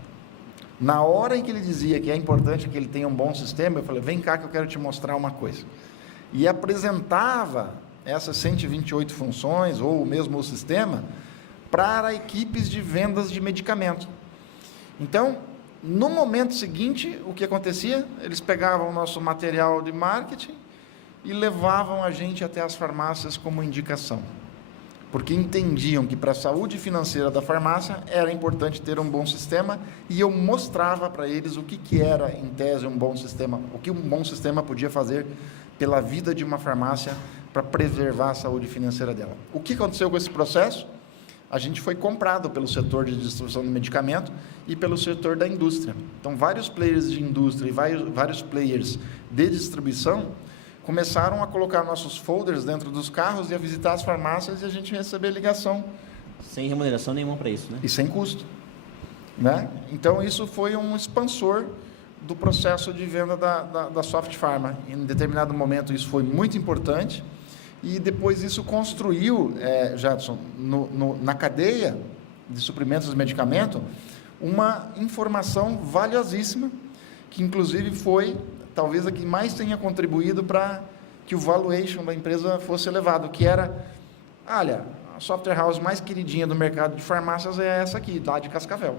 Na hora em que ele dizia que é importante que ele tenha um bom sistema, eu falei, vem cá que eu quero te mostrar uma coisa. E apresentava essas 128 funções, ou mesmo o sistema, para equipes de vendas de medicamento. Então, no momento seguinte, o que acontecia? Eles pegavam o nosso material de marketing e levavam a gente até as farmácias como indicação. Porque entendiam que para a saúde financeira da farmácia era importante ter um bom sistema, e eu mostrava para eles o que era, em tese, um bom sistema, o que um bom sistema podia fazer pela vida de uma farmácia para preservar a saúde financeira dela. O que aconteceu com esse processo? A gente foi comprado pelo setor de distribuição de medicamento e pelo setor da indústria. Então, vários players de indústria e vários players de distribuição começaram a colocar nossos folders dentro dos carros e a visitar as farmácias e a gente receber ligação. Sem remuneração nenhuma para isso, né? E sem custo, né? Então, isso foi um expansor do processo de venda da Soft Pharma. Em determinado momento, isso foi muito importante, e depois isso construiu, Jadson, na cadeia de suprimentos e medicamento, uma informação valiosíssima, que inclusive foi talvez a que mais tenha contribuído para que o valuation da empresa fosse elevado, que era, olha, a software house mais queridinha do mercado de farmácias é essa aqui, lá de Cascavel.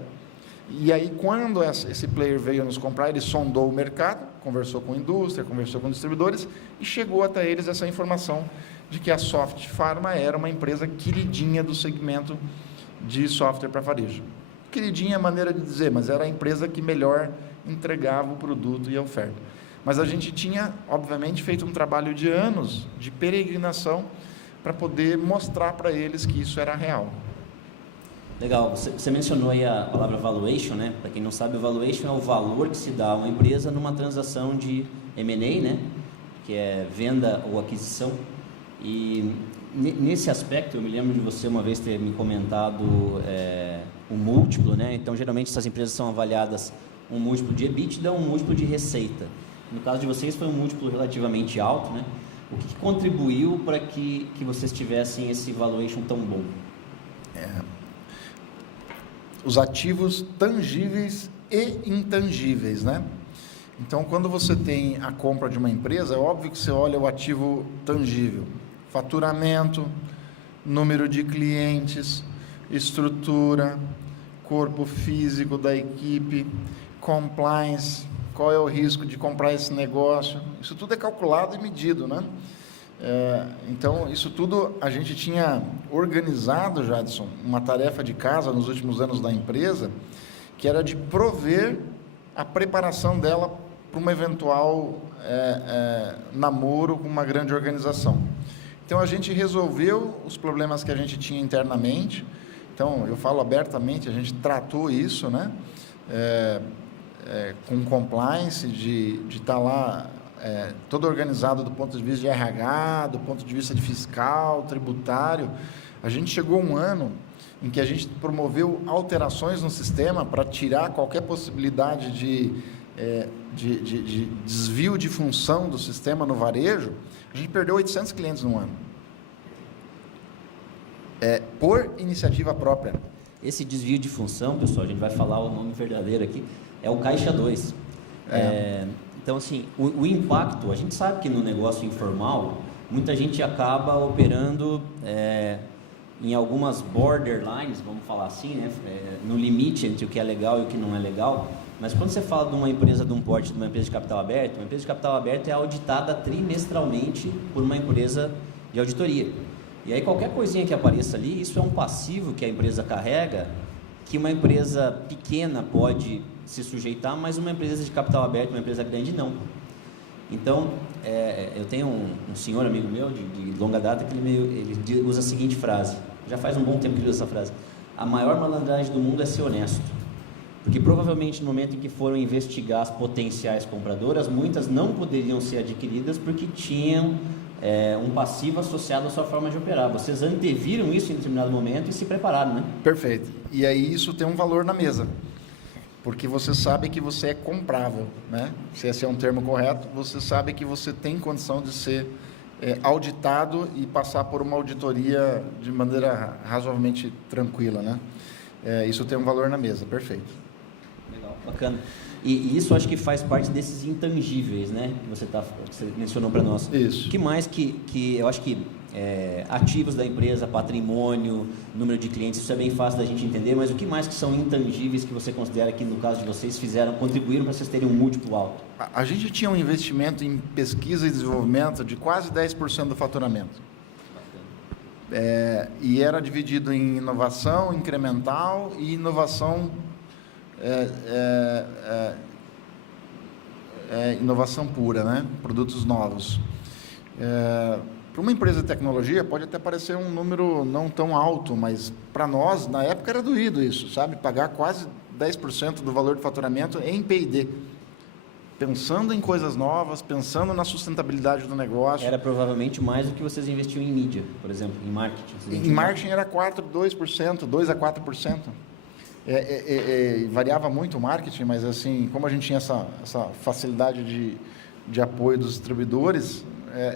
E aí, quando esse player veio nos comprar, ele sondou o mercado, conversou com a indústria, conversou com distribuidores, e chegou até eles essa informação de que a Soft Pharma era uma empresa queridinha do segmento de software para varejo. Queridinha é a maneira de dizer, mas era a empresa que melhor entregava o produto e a oferta. Mas a gente tinha, obviamente, feito um trabalho de anos de peregrinação para poder mostrar para eles que isso era real. Legal, você mencionou aí a palavra valuation, né? Para quem não sabe, o valuation é o valor que se dá a uma empresa numa transação de M&A, né? Que é venda ou aquisição. E nesse aspecto, eu me lembro de você uma vez ter me comentado o múltiplo, né? Então, geralmente, essas empresas são avaliadas um múltiplo de EBITDA, um múltiplo de receita. No caso de vocês, foi um múltiplo relativamente alto, né? O que contribuiu para que vocês tivessem esse valuation tão bom? Os ativos tangíveis e intangíveis, né? Então, quando você tem a compra de uma empresa, é óbvio que você olha o ativo tangível, faturamento, número de clientes, estrutura, corpo físico da equipe, compliance, qual é o risco de comprar esse negócio. Isso tudo é calculado e medido, né? Então, isso tudo a gente tinha organizado, Jadson, uma tarefa de casa nos últimos anos da empresa, que era de prover a preparação dela para um eventual namoro com uma grande organização. Então, a gente resolveu os problemas que a gente tinha internamente. Então, eu falo abertamente, a gente tratou isso, né? Com compliance, de estar lá todo organizado do ponto de vista de RH, do ponto de vista de fiscal, tributário. A gente chegou um ano em que a gente promoveu alterações no sistema para tirar qualquer possibilidade de desvio de função do sistema no varejo. A gente perdeu 800 clientes no ano. Por iniciativa própria. Esse desvio de função, pessoal, a gente vai falar o nome verdadeiro aqui, é o Caixa 2. Então, assim, o impacto, a gente sabe que no negócio informal, muita gente acaba operando em algumas borderlines, vamos falar assim, né? No limite entre o que é legal e o que não é legal. Mas quando você fala de uma empresa de um porte, de uma empresa de capital aberto, uma empresa de capital aberto é auditada trimestralmente por uma empresa de auditoria. E aí qualquer coisinha que apareça ali, isso é um passivo que a empresa carrega, que uma empresa pequena pode se sujeitar, mas uma empresa de capital aberto, uma empresa grande, não. Então, eu tenho um senhor amigo meu, de longa data, que ele usa a seguinte frase, já faz um bom tempo que ele usa essa frase: a maior malandragem do mundo é ser honesto. Porque provavelmente no momento em que foram investigar as potenciais compradoras, muitas não poderiam ser adquiridas porque tinham um passivo associado à sua forma de operar. Vocês anteviram isso em determinado momento e se prepararam, né? Perfeito. E aí isso tem um valor na mesa, porque você sabe que você é comprável, né? Se esse é um termo correto, você sabe que você tem condição de ser auditado e passar por uma auditoria de maneira razoavelmente tranquila, né? Isso tem um valor na mesa, perfeito. Legal, bacana. E isso acho que faz parte desses intangíveis, né? Que você mencionou para nós. Isso. O que mais que eu acho que ativos da empresa, patrimônio, número de clientes, isso é bem fácil da gente entender, mas o que mais que são intangíveis que você considera que no caso de vocês contribuíram para vocês terem um múltiplo alto? A gente tinha um investimento em pesquisa e desenvolvimento de quase 10% do faturamento. E era dividido em inovação incremental e inovação inovação pura, né? Produtos novos. Para uma empresa de tecnologia pode até parecer um número não tão alto, mas para nós, na época, era doído isso, sabe? Pagar quase 10% do valor de faturamento em P&D. Pensando em coisas novas, pensando na sustentabilidade do negócio. Era provavelmente mais do que vocês investiam em mídia, por exemplo, em marketing. Em marketing era 2% a 4%. Variava muito o marketing, mas assim, como a gente tinha essa facilidade de apoio dos distribuidores,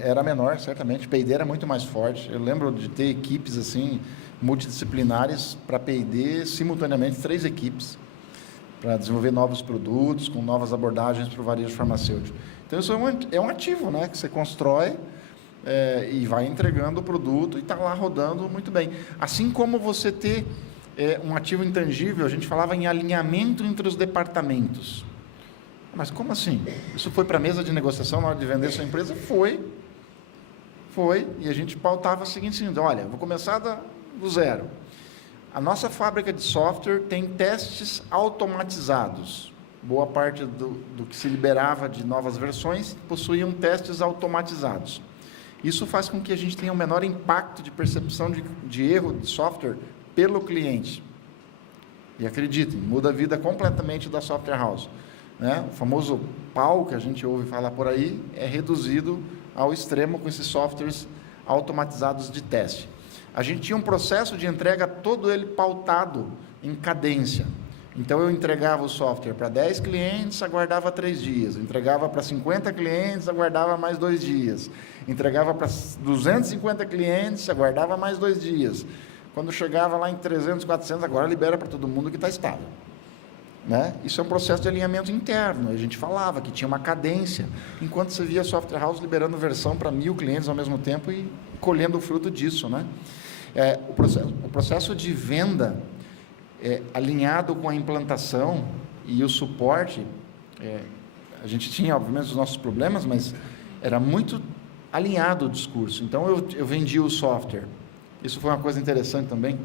era menor, certamente. P&D era muito mais forte. Eu lembro de ter equipes assim multidisciplinares para P&D, simultaneamente 3 equipes, para desenvolver novos produtos, com novas abordagens para o varejo farmacêutico. Então, isso é um ativo, né, que você constrói e vai entregando o produto e está lá rodando muito bem. Assim como você ter um ativo intangível, a gente falava em alinhamento entre os departamentos. Mas como assim? Isso foi para a mesa de negociação na hora de vender sua empresa? Foi, e a gente pautava o seguinte: olha, vou começar do zero. A nossa fábrica de software tem testes automatizados. Boa parte do que se liberava de novas versões possuíam testes automatizados. Isso faz com que a gente tenha um menor impacto de percepção de erro de software pelo cliente. E acreditem, muda a vida completamente da software house. Né? O famoso pau que a gente ouve falar por aí é reduzido ao extremo com esses softwares automatizados de teste. A gente tinha um processo de entrega todo ele pautado em cadência. Então eu entregava o software para 10 clientes, aguardava 3 dias. Entregava para 50 clientes, aguardava mais 2 dias. Entregava para 250 clientes, aguardava mais 2 dias. Quando chegava lá em 300, 400, agora libera para todo mundo que está estável. né? Isso é um processo de alinhamento interno. A gente falava que tinha uma cadência, enquanto você via a software house liberando versão para 1000 clientes ao mesmo tempo e colhendo o fruto disso, né? O processo de venda alinhado com a implantação e o suporte, a gente tinha, obviamente, os nossos problemas, mas era muito alinhado o discurso. Então, eu vendia o software. Isso foi uma coisa interessante também.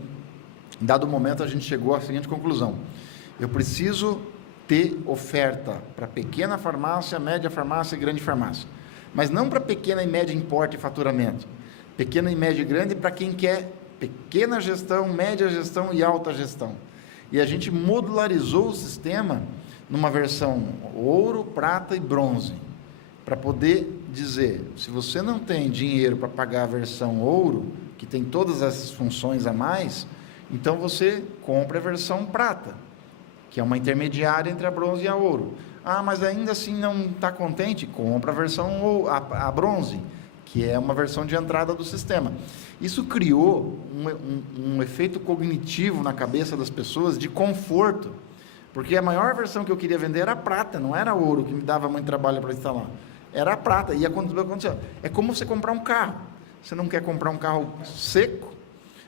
Em dado momento, a gente chegou à seguinte conclusão: eu preciso ter oferta para pequena farmácia, média farmácia e grande farmácia. Mas não para pequena e média em porte e faturamento. Pequena e média e grande para quem quer pequena gestão, média gestão e alta gestão. E a gente modularizou o sistema numa versão ouro, prata e bronze, para poder dizer, se você não tem dinheiro para pagar a versão ouro, que tem todas essas funções a mais, então você compra a versão prata, que é uma intermediária entre a bronze e a ouro. Ah, mas ainda assim não está contente? Compra a versão a bronze, que é uma versão de entrada do sistema. Isso criou um efeito cognitivo na cabeça das pessoas de conforto, porque a maior versão que eu queria vender era a prata, não era ouro, que me dava muito trabalho para instalar. Era a prata. E aconteceu. É como você comprar um carro. Você não quer comprar um carro seco,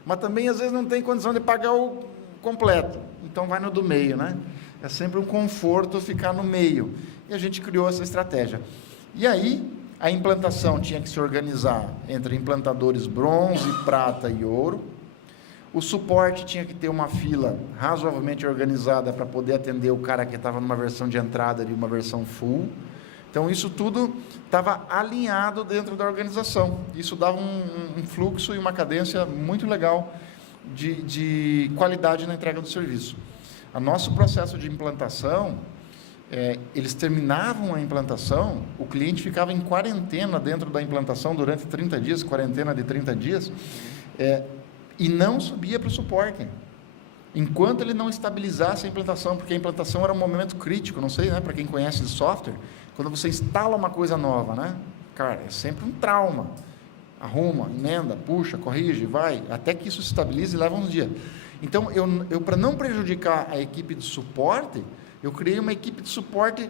mas também às vezes não tem condição de pagar o completo. Então vai no do meio, né? É sempre um conforto ficar no meio. E a gente criou essa estratégia. E aí, a implantação tinha que se organizar entre implantadores bronze, prata e ouro. O suporte tinha que ter uma fila razoavelmente organizada para poder atender o cara que estava numa versão de entrada e uma versão full. Então, isso tudo estava alinhado dentro da organização. Isso dava um fluxo e uma cadência muito legal de qualidade na entrega do serviço. O nosso processo de implantação, eles terminavam a implantação, o cliente ficava em quarentena dentro da implantação durante 30 dias, quarentena de 30 dias, e não subia para o suporte, enquanto ele não estabilizasse a implantação, porque a implantação era um momento crítico, não sei, né, para quem conhece de software, quando você instala uma coisa nova, né, cara, é sempre um trauma, arruma, emenda, puxa, corrige, vai, até que isso se estabilize e leva uns dias. Então, eu para não prejudicar a equipe de suporte, eu criei uma equipe de suporte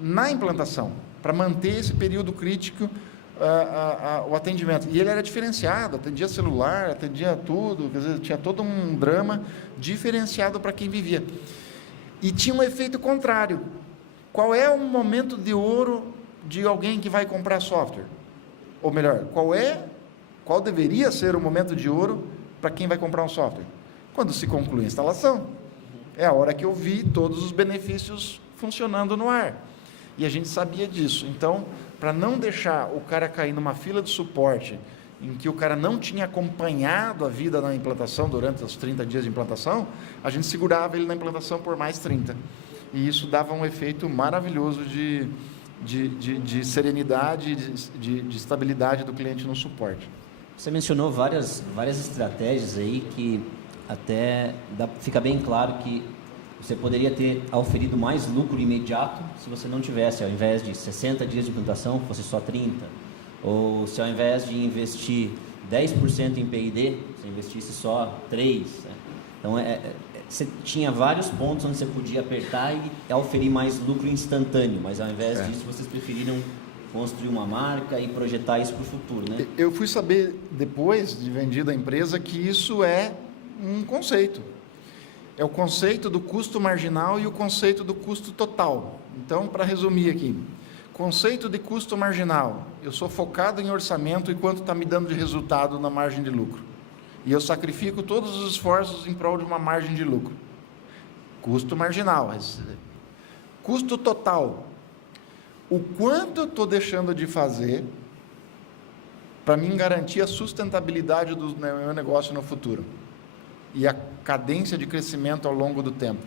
na implantação, para manter esse período crítico, o atendimento. E ele era diferenciado, atendia celular, atendia tudo, quer dizer, tinha todo um drama diferenciado para quem vivia. E tinha um efeito contrário. Qual é o momento de ouro de alguém que vai comprar software? Ou melhor, qual deveria ser o momento de ouro para quem vai comprar um software? Quando se conclui a instalação. É a hora que eu vi todos os benefícios funcionando no ar. E a gente sabia disso. Então, para não deixar o cara cair numa fila de suporte em que o cara não tinha acompanhado a vida na implantação durante os 30 dias de implantação, a gente segurava ele na implantação por mais 30. E isso dava um efeito maravilhoso de serenidade, de estabilidade do cliente no suporte. Você mencionou várias estratégias aí que até fica bem claro que você poderia ter auferido mais lucro imediato se você não tivesse, ao invés de 60 dias de implantação, fosse só 30. Ou se ao invés de investir 10% em P&D, você investisse só 3%. Né? Então, você tinha vários pontos onde você podia apertar e auferir mais lucro instantâneo, mas ao invés disso, vocês preferiram construir uma marca e projetar isso para o futuro, né? Eu fui saber, depois de vendida a empresa, que isso é um conceito. É o conceito do custo marginal e o conceito do custo total. Então, para resumir aqui, conceito de custo marginal, eu sou focado em orçamento e quanto está me dando de resultado na margem de lucro. E eu sacrifico todos os esforços em prol de uma margem de lucro. Custo marginal. Custo total. O quanto eu estou deixando de fazer para mim garantir a sustentabilidade do meu negócio no futuro e a cadência de crescimento ao longo do tempo.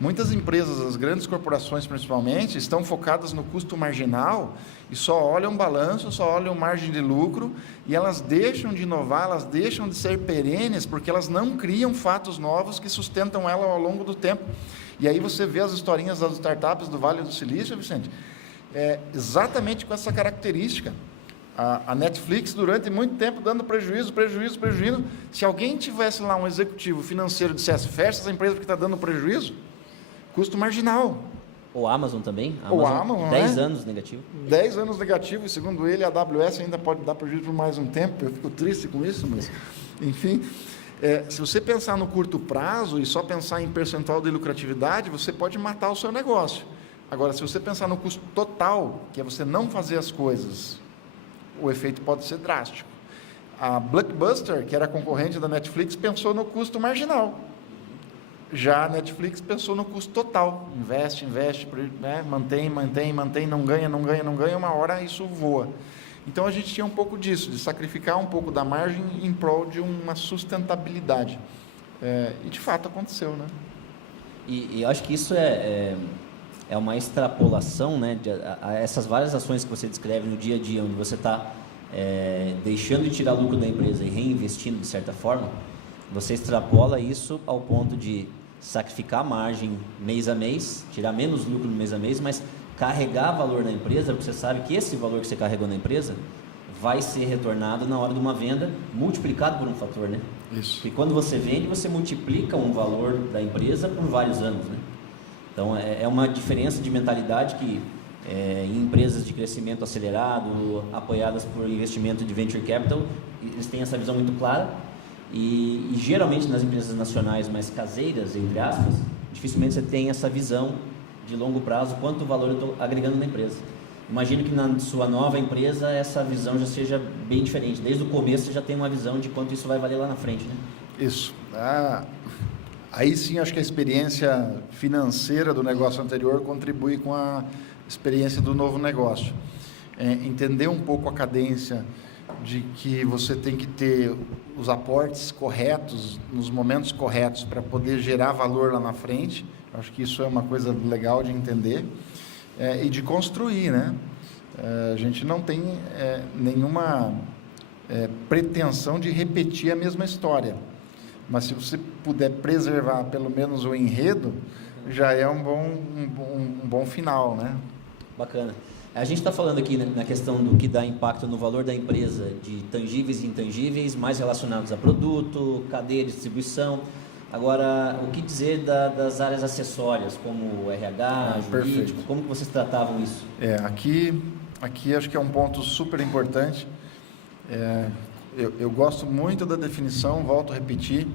Muitas empresas, as grandes corporações principalmente, estão focadas no custo marginal e só olham balanço, só olham margem de lucro, e elas deixam de inovar, elas deixam de ser perenes porque elas não criam fatos novos que sustentam ela ao longo do tempo. E aí você vê as historinhas das startups do Vale do Silício, Vicente, exatamente com essa característica. A Netflix, durante muito tempo, dando prejuízo. Se alguém tivesse lá um executivo financeiro e dissesse, fecha essa empresa porque está dando prejuízo, Custo marginal. O Amazon também? O Amazon, 10 anos negativo. 10 anos negativo, e segundo ele, a AWS ainda pode dar prejuízo por mais um tempo. Eu fico triste com isso, mas, enfim. Se você pensar no curto prazo e só pensar em percentual de lucratividade, você pode matar o seu negócio. Agora, se você pensar no custo total, que é você não fazer as coisas, o efeito pode ser drástico. A Blockbuster, que era concorrente da Netflix, pensou no custo marginal. Já a Netflix pensou no custo total. Investe, né? mantém, não ganha, uma hora isso voa. Então a gente tinha um pouco disso, de sacrificar um pouco da margem em prol de uma sustentabilidade. E de fato aconteceu, né? E eu acho que isso é uma extrapolação, né, a essas várias ações que você descreve no dia a dia, onde você está deixando de tirar lucro da empresa e reinvestindo de certa forma. Você extrapola isso ao ponto de sacrificar a margem mês a mês, tirar menos lucro no mês a mês, mas carregar valor na empresa, porque você sabe que esse valor que você carregou na empresa vai ser retornado na hora de uma venda, multiplicado por um fator, né? Isso. E quando você vende, você multiplica um valor da empresa por vários anos, né? Então, é uma diferença de mentalidade que em empresas de crescimento acelerado, apoiadas por investimento de venture capital, eles têm essa visão muito clara. E geralmente nas empresas nacionais mais caseiras, entre aspas, dificilmente você tem essa visão de longo prazo, quanto valor eu estou agregando na empresa. Imagino que na sua nova empresa essa visão já seja bem diferente. Desde o começo você já tem uma visão de quanto isso vai valer lá na frente, né? Isso. Aí sim acho que a experiência financeira do negócio anterior contribui com a experiência do novo negócio. Entender um pouco a cadência de que você tem que ter os aportes corretos, nos momentos corretos, para poder gerar valor lá na frente. Acho que isso é uma coisa legal de entender. E de construir, né? A gente não tem nenhuma pretensão de repetir a mesma história. Mas se você puder preservar pelo menos o enredo, já é um bom final, né? Bacana. A gente está falando aqui na questão do que dá impacto no valor da empresa, de tangíveis e intangíveis, mais relacionados a produto, cadeia de distribuição. Agora, o que dizer das áreas acessórias, como RH, jurídico, perfeito. Como que vocês tratavam isso? Aqui acho que é um ponto super importante. Eu gosto muito da definição, volto a repetir,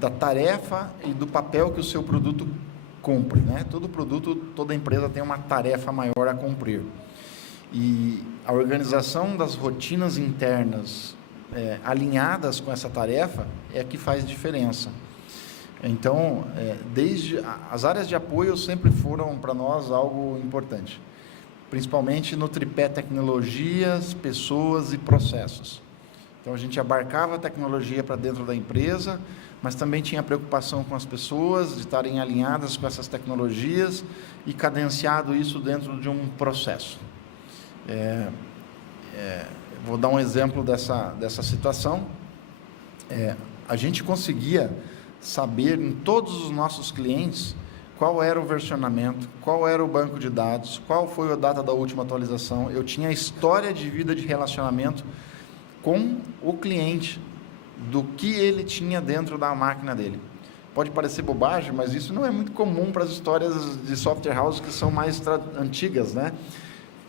da tarefa e do papel que o seu produto cumpre, né? Todo produto, toda empresa tem uma tarefa maior a cumprir. E a organização das rotinas internas alinhadas com essa tarefa é que faz diferença. Então, desde as áreas de apoio sempre foram para nós algo importante, principalmente no tripé tecnologias, pessoas e processos. Então a gente abarcava a tecnologia para dentro da empresa, mas também tinha preocupação com as pessoas, de estarem alinhadas com essas tecnologias e cadenciado isso dentro de um processo. Vou dar um exemplo dessa situação. A gente conseguia saber em todos os nossos clientes qual era o versionamento, qual era o banco de dados, qual foi a data da última atualização. Eu tinha a história de vida de relacionamento com o cliente, do que ele tinha dentro da máquina dele. Pode parecer bobagem, mas isso não é muito comum para as histórias de software houses que são mais antigas, né?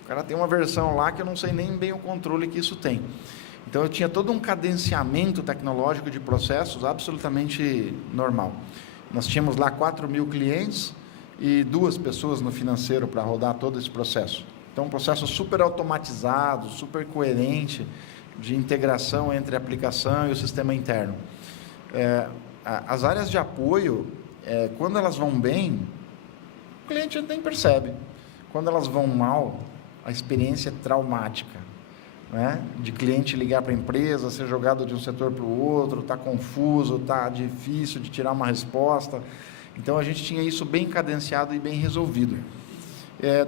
O cara tem uma versão lá que eu não sei nem bem o controle que isso tem. Então eu tinha todo um cadenciamento tecnológico de processos absolutamente normal. Nós tínhamos lá 4.000 clientes e 2 pessoas no financeiro para rodar todo esse processo. Então um processo super automatizado, super coerente, de integração entre a aplicação e o sistema interno. As áreas de apoio, quando elas vão bem, o cliente nem percebe. Quando elas vão mal, a experiência é traumática, né? De cliente ligar para a empresa, ser jogado de um setor para o outro, está confuso, está difícil de tirar uma resposta. Então a gente tinha isso bem cadenciado e bem resolvido.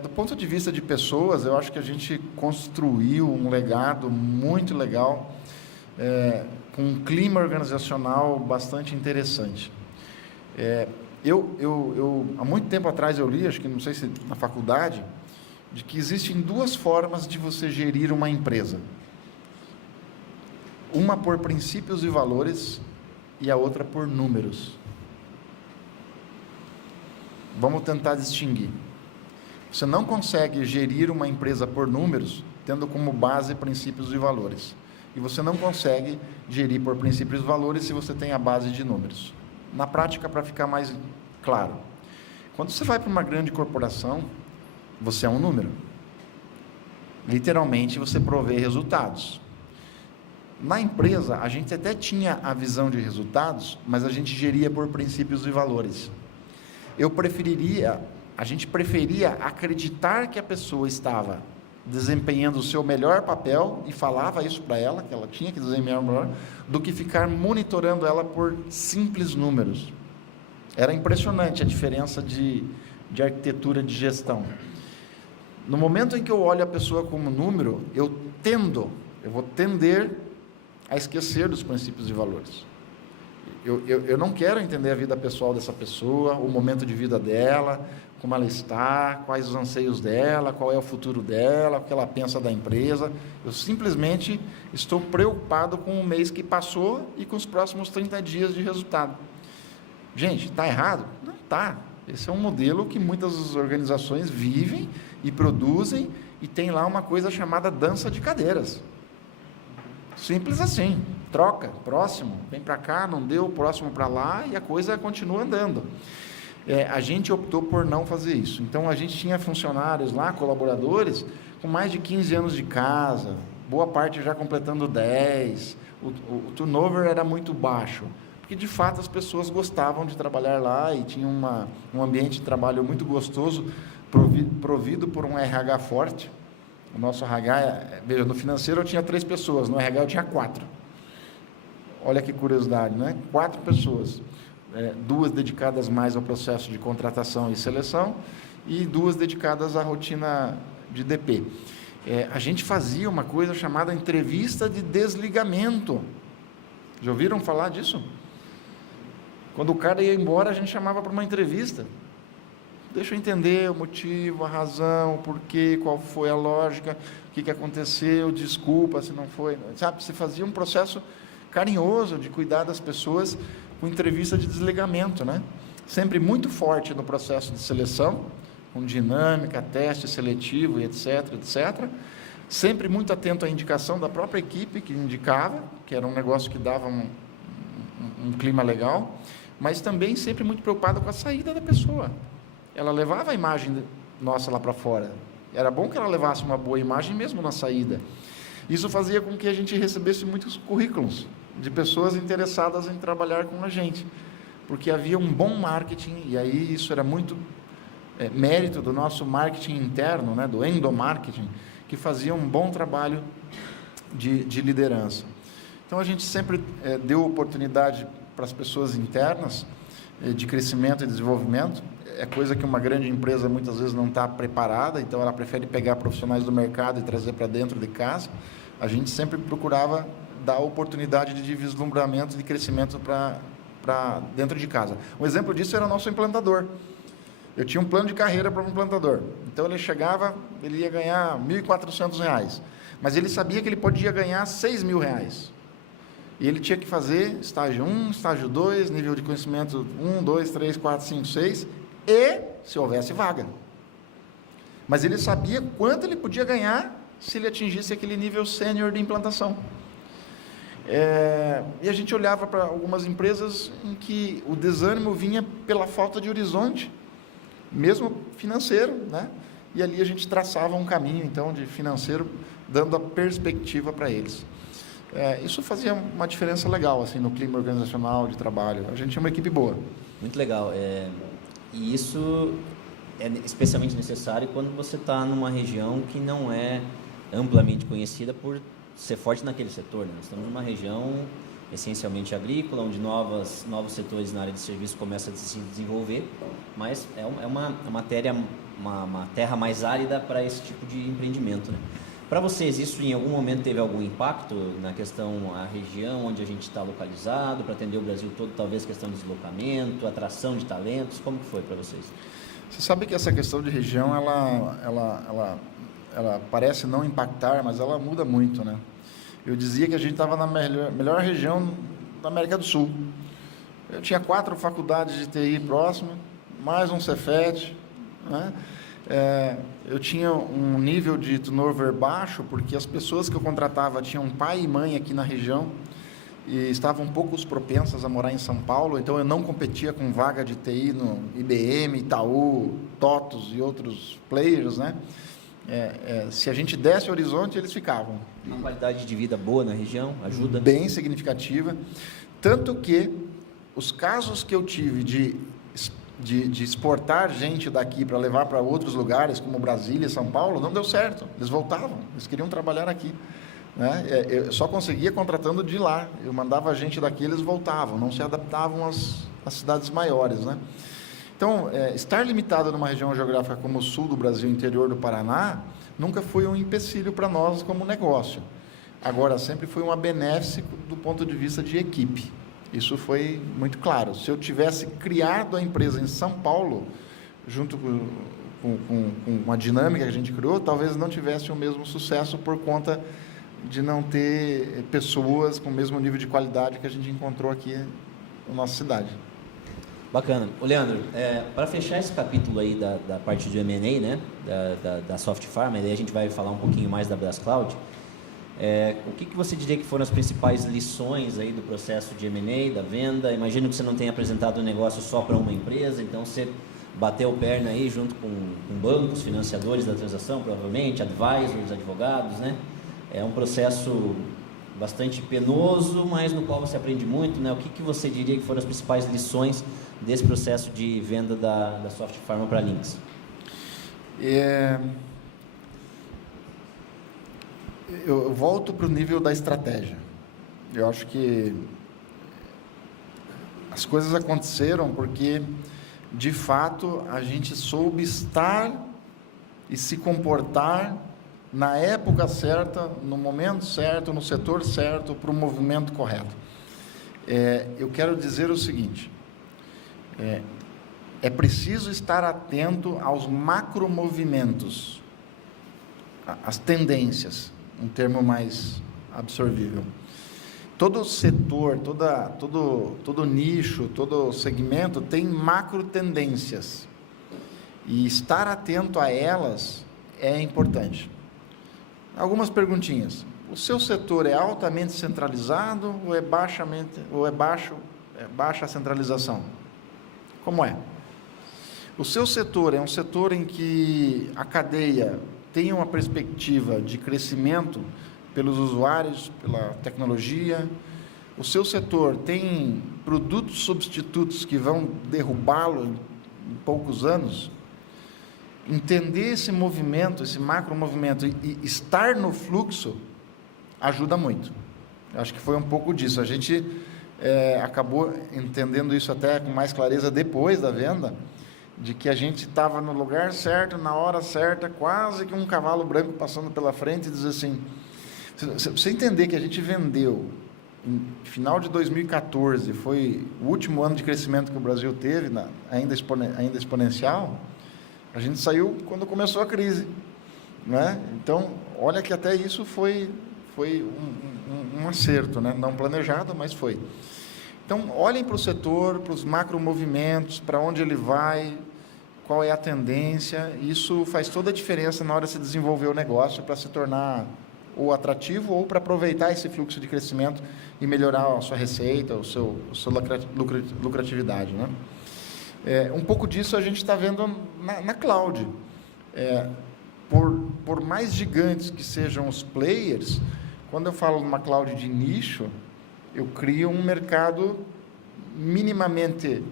Do ponto de vista de pessoas, eu acho que a gente construiu um legado muito legal, com um clima organizacional bastante interessante. Há muito tempo atrás eu li, acho que não sei se na faculdade, de que existem 2 formas de você gerir uma empresa. Uma por princípios e valores e a outra por números. Vamos tentar distinguir. Você não consegue gerir uma empresa por números, tendo como base princípios e valores. E você não consegue gerir por princípios e valores se você tem a base de números. Na prática, para ficar mais claro, quando você vai para uma grande corporação, você é um número. Literalmente, você provê resultados. Na empresa, a gente até tinha a visão de resultados, mas a gente geria por princípios e valores. A gente preferia acreditar que a pessoa estava desempenhando o seu melhor papel e falava isso para ela, que ela tinha que desempenhar o melhor, do que ficar monitorando ela por simples números. Era impressionante a diferença de arquitetura de gestão. No momento em que eu olho a pessoa como número, eu vou tender a esquecer dos princípios e valores. Eu não quero entender a vida pessoal dessa pessoa, o momento de vida dela, como ela está, quais os anseios dela, qual é o futuro dela, o que ela pensa da empresa. Eu simplesmente estou preocupado com o mês que passou e com os próximos 30 dias de resultado. Gente, está errado? Não está. Esse é um modelo que muitas organizações vivem e produzem, e tem lá uma coisa chamada dança de cadeiras. Simples assim. Troca, próximo, vem para cá, não deu, próximo para lá, e a coisa continua andando. A gente optou por não fazer isso. Então, a gente tinha funcionários lá, colaboradores, com mais de 15 anos de casa, boa parte já completando 10. O turnover era muito baixo, porque, de fato, as pessoas gostavam de trabalhar lá e tinha um ambiente de trabalho muito gostoso, provido por um RH forte. O nosso RH, veja, no financeiro eu tinha 3 pessoas, no RH eu tinha 4. Olha que curiosidade, né? 4 pessoas, 2 dedicadas mais ao processo de contratação e seleção e 2 dedicadas à rotina de DP. A gente fazia uma coisa chamada entrevista de desligamento. Já ouviram falar disso? Quando o cara ia embora, a gente chamava para uma entrevista. Deixa eu entender o motivo, a razão, o porquê, qual foi a lógica, o que aconteceu, desculpa se não foi. Sabe, você fazia um processo carinhoso de cuidar das pessoas com entrevista de desligamento, né? Sempre muito forte no processo de seleção, com dinâmica, teste seletivo e etc, etc. Sempre muito atento à indicação da própria equipe que indicava, que era um negócio que dava um clima legal, mas também sempre muito preocupado com a saída da pessoa. Ela levava a imagem nossa lá para fora. Era bom que ela levasse uma boa imagem mesmo na saída. Isso fazia com que a gente recebesse muitos currículos de pessoas interessadas em trabalhar com a gente, porque havia um bom marketing, e aí isso era muito mérito do nosso marketing interno, né, do endomarketing, que fazia um bom trabalho de liderança. Então a gente sempre deu oportunidade para as pessoas internas de crescimento e desenvolvimento. É coisa que uma grande empresa muitas vezes não está preparada, então ela prefere pegar profissionais do mercado e trazer para dentro de casa. A gente sempre procurava dar oportunidade de vislumbramento, de crescimento para dentro de casa. Um exemplo disso era o nosso implantador. Eu tinha um plano de carreira para um implantador. Então ele chegava, ele ia ganhar R$ 1.400, mas ele sabia que ele podia ganhar R$ 6.000. E ele tinha que fazer estágio 1, estágio 2, nível de conhecimento 1, 2, 3, 4, 5, 6, e se houvesse vaga. Mas ele sabia quanto ele podia ganhar se ele atingisse aquele nível sênior de implantação. E a gente olhava para algumas empresas em que o desânimo vinha pela falta de horizonte, mesmo financeiro, né? E ali a gente traçava um caminho, então, de financeiro, dando a perspectiva para eles. Isso fazia uma diferença legal, assim, no clima organizacional de trabalho. A gente tinha uma equipe boa. Muito legal. E isso é especialmente necessário quando você está numa região que não é amplamente conhecida por ser forte naquele setor, né? Nós estamos numa região essencialmente agrícola, onde novos setores na área de serviço começam a se desenvolver, mas é uma terra mais árida para esse tipo de empreendimento, né? Para vocês, isso em algum momento teve algum impacto na questão, a região onde a gente está localizado, para atender o Brasil todo, talvez questão de deslocamento, atração de talentos, como que foi para vocês? Você sabe que essa questão de região, ela parece não impactar, mas ela muda muito, né? Eu dizia que a gente estava na melhor região da América do Sul. Eu tinha 4 faculdades de TI próximas, mais um Cefet, né? Eu tinha um nível de turnover baixo, porque as pessoas que eu contratava tinham pai e mãe aqui na região e estavam um pouco propensas a morar em São Paulo, então eu não competia com vaga de TI no IBM, Itaú, TOTUS e outros players, né? Se a gente desse o horizonte, eles ficavam. Uma qualidade de vida boa na região, ajuda? Bem significativa, tanto que os casos que eu tive de exportar gente daqui para levar para outros lugares, como Brasília e São Paulo, não deu certo. Eles voltavam, eles queriam trabalhar aqui, né? Eu só conseguia contratando de lá. Eu mandava gente daqui, eles voltavam, não se adaptavam às cidades maiores, né? Então, estar limitado numa região geográfica como o sul do Brasil, interior do Paraná, nunca foi um empecilho para nós como negócio. Agora, sempre foi uma benéfica do ponto de vista de equipe. Isso foi muito claro. Se eu tivesse criado a empresa em São Paulo, junto com a dinâmica que a gente criou, talvez não tivesse o mesmo sucesso por conta de não ter pessoas com o mesmo nível de qualidade que a gente encontrou aqui na nossa cidade. Bacana. Ô, Leandro, para fechar esse capítulo aí da parte do M&A, né, da Soft Pharma, aí a gente vai falar um pouquinho mais da Brascloud. O que você diria que foram as principais lições aí do processo de M&A, da venda? Imagino que você não tenha apresentado o negócio só para uma empresa, então você bateu perna aí junto com bancos, financiadores da transação, provavelmente, advisors, advogados, né? É um processo bastante penoso, mas no qual você aprende muito, né? O que você diria que foram as principais lições desse processo de venda da Soft Pharma para a Lynx? Eu volto para o nível da estratégia. Eu acho que as coisas aconteceram porque, de fato, a gente soube estar e se comportar na época certa, no momento certo, no setor certo, para o movimento correto. Eu quero dizer o seguinte, é preciso estar atento aos macromovimentos, às tendências, um termo mais absorvível. Todo setor, todo nicho, todo segmento tem macro tendências e estar atento a elas é importante. Algumas perguntinhas. O seu setor é altamente centralizado ou é baixa centralização? Como é? O seu setor é um setor em que a cadeia tem uma perspectiva de crescimento pelos usuários, pela tecnologia? O seu setor tem produtos substitutos que vão derrubá-lo em poucos anos? Entender esse movimento, esse macro movimento e estar no fluxo ajuda muito. Eu acho que foi um pouco disso. A gente acabou entendendo isso até com mais clareza depois da venda, de que a gente estava no lugar certo, na hora certa, quase que um cavalo branco passando pela frente e dizer assim, você entender que a gente vendeu em final de 2014, foi o último ano de crescimento que o Brasil teve, ainda exponencial, a gente saiu quando começou a crise, né? Então, olha que até isso foi um acerto, né? Não planejado, mas foi. Então, olhem para o setor, para os macromovimentos, para onde ele vai, qual é a tendência. Isso faz toda a diferença na hora de se desenvolver o negócio para se tornar ou atrativo ou para aproveitar esse fluxo de crescimento e melhorar a sua receita, a sua lucratividade, né? Um pouco disso a gente está vendo na cloud. Por mais gigantes que sejam os players, quando eu falo numa cloud de nicho, eu crio um mercado minimamente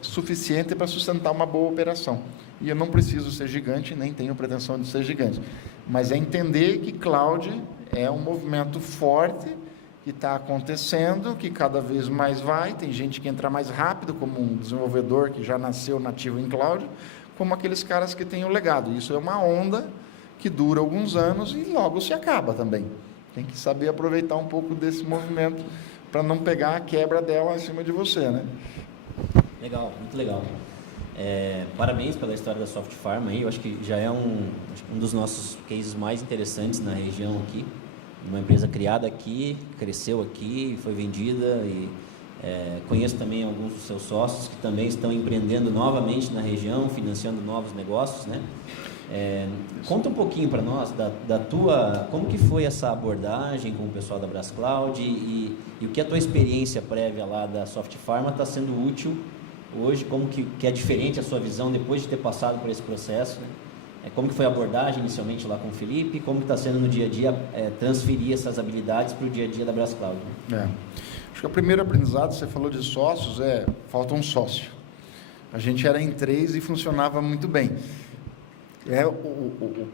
suficiente para sustentar uma boa operação. E eu não preciso ser gigante, nem tenho pretensão de ser gigante. Mas é entender que cloud é um movimento forte que está acontecendo, que cada vez mais vai. Tem gente que entra mais rápido, como um desenvolvedor que já nasceu nativo em cloud, como aqueles caras que têm o legado. Isso é uma onda que dura alguns anos e logo se acaba também. Tem que saber aproveitar um pouco desse movimento para não pegar a quebra dela em cima de você, né? Legal, muito legal. Parabéns pela história da Soft Pharma aí. Eu acho que já é um dos nossos cases mais interessantes na região aqui. Uma empresa criada aqui, cresceu aqui, foi vendida e Conheço também alguns dos seus sócios que também estão empreendendo novamente na região, financiando novos negócios, né? Conta um pouquinho para nós como que foi essa abordagem com o pessoal da Brascloud e o que a tua experiência prévia lá da Soft Pharma está sendo útil hoje, como que é diferente a sua visão depois de ter passado por esse processo, né? Como que foi a abordagem inicialmente lá com o Felipe, como que está sendo no dia a dia transferir essas habilidades para o dia a dia da Brascloud, né? Acho que o primeiro aprendizado, você falou de sócios, falta um sócio. A gente era em 3 e funcionava muito bem. A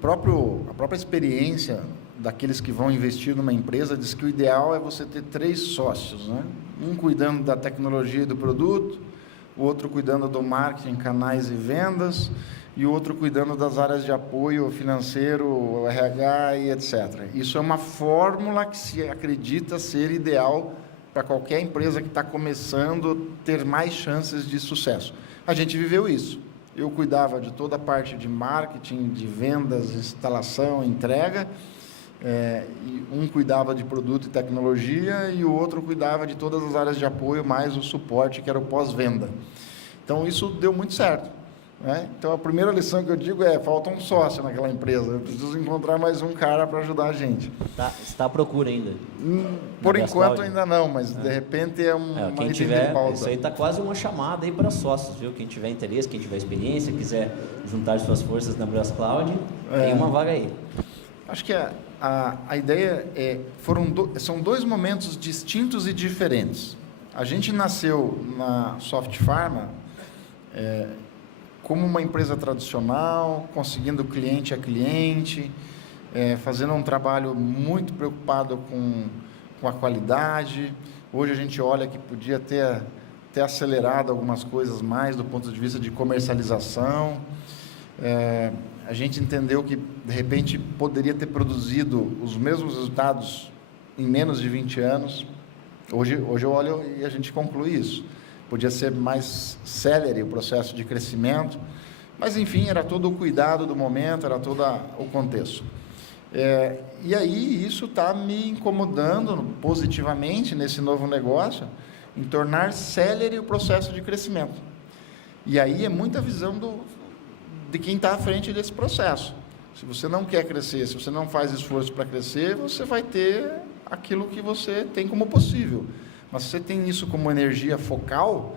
própria experiência daqueles que vão investir numa empresa diz que o ideal é você ter 3 sócios, né? Um cuidando da tecnologia e do produto, o outro cuidando do marketing, canais e vendas, e o outro cuidando das áreas de apoio financeiro, RH e etc. Isso é uma fórmula que se acredita ser ideal para qualquer empresa que está começando ter mais chances de sucesso. A gente viveu isso. Eu cuidava de toda a parte de marketing, de vendas, instalação, entrega, e um cuidava de produto e tecnologia e o outro cuidava de todas as áreas de apoio, mais o suporte, que era o pós-venda. Então, isso deu muito certo, né? Então, a primeira lição que eu digo falta um sócio naquela empresa. Eu preciso encontrar mais um cara para ajudar a gente. Está à procura ainda? Por enquanto ainda não, mas de repente uma quem tiver, isso aí está quase uma chamada aí para sócios, viu? Quem tiver interesse, quem tiver experiência, quiser juntar suas forças na Brascloud, tem uma vaga aí. Acho que a ideia são 2 momentos distintos e diferentes. A gente nasceu na Soft Pharma como uma empresa tradicional, conseguindo cliente a cliente, fazendo um trabalho muito preocupado com a qualidade. Hoje a gente olha que podia ter acelerado algumas coisas mais do ponto de vista de comercialização. A gente entendeu que, de repente, poderia ter produzido os mesmos resultados em menos de 20 anos. Hoje eu olho e a gente conclui isso. Podia ser mais célere o processo de crescimento, mas, enfim, era todo o cuidado do momento, era todo o contexto. E aí isso está me incomodando positivamente nesse novo negócio, em tornar célere o processo de crescimento. E aí é muita visão de quem está à frente desse processo. Se você não quer crescer, se você não faz esforço para crescer, você vai ter aquilo que você tem como possível. Mas se você tem isso como energia focal,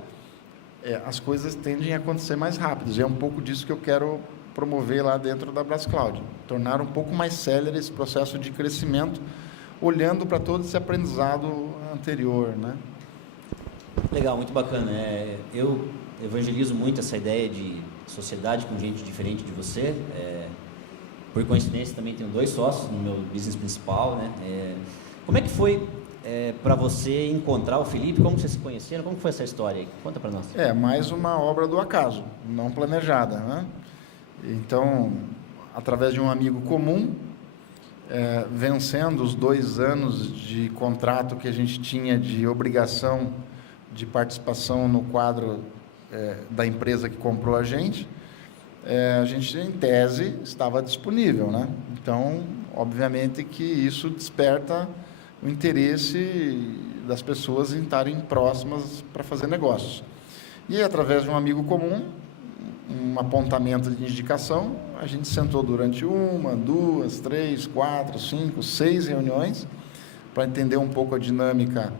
as coisas tendem a acontecer mais rápido. E é um pouco disso que eu quero promover lá dentro da Brascloud. Tornar um pouco mais célere esse processo de crescimento, olhando para todo esse aprendizado anterior, né? Legal, muito bacana. Eu evangelizo muito essa ideia de sociedade com gente diferente de você. Por coincidência, também tenho 2 sócios no meu business principal, né? Como é que foi para você encontrar o Felipe? Como vocês se conheceram? Como foi essa história aí? Conta para nós. Mais uma obra do acaso, não planejada, né? Então, através de um amigo comum, vencendo os 2 anos de contrato que a gente tinha de obrigação de participação no quadro da empresa que comprou a gente, em tese, estava disponível, né? Então, obviamente que isso desperta o interesse das pessoas em estarem próximas para fazer negócios. E através de um amigo comum, um apontamento de indicação, a gente sentou durante 1, 2, 3, 4, 5, 6 reuniões para entender um pouco a dinâmica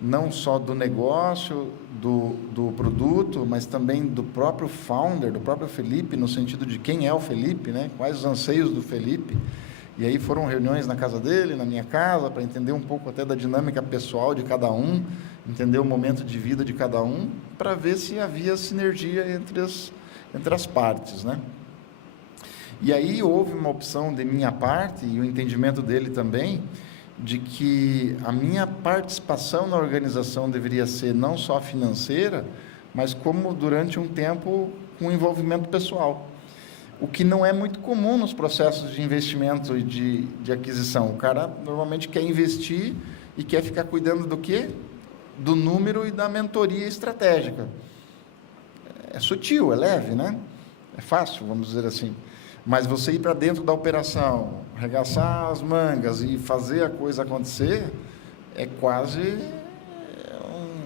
não só do negócio, do produto, mas também do próprio founder, do próprio Felipe, no sentido de quem é o Felipe, né? Quais os anseios do Felipe. E aí foram reuniões na casa dele, na minha casa, para entender um pouco até da dinâmica pessoal de cada um, entender o momento de vida de cada um, para ver se havia sinergia entre as partes, né? E aí houve uma opção de minha parte, e o entendimento dele também, de que a minha participação na organização deveria ser não só financeira, mas como durante um tempo com envolvimento pessoal. O que não é muito comum nos processos de investimento e de aquisição. O cara normalmente quer investir e quer ficar cuidando do quê? Do número e da mentoria estratégica. É sutil, é leve, né? É fácil, vamos dizer assim. Mas você ir para dentro da operação, arregaçar as mangas e fazer a coisa acontecer, é quase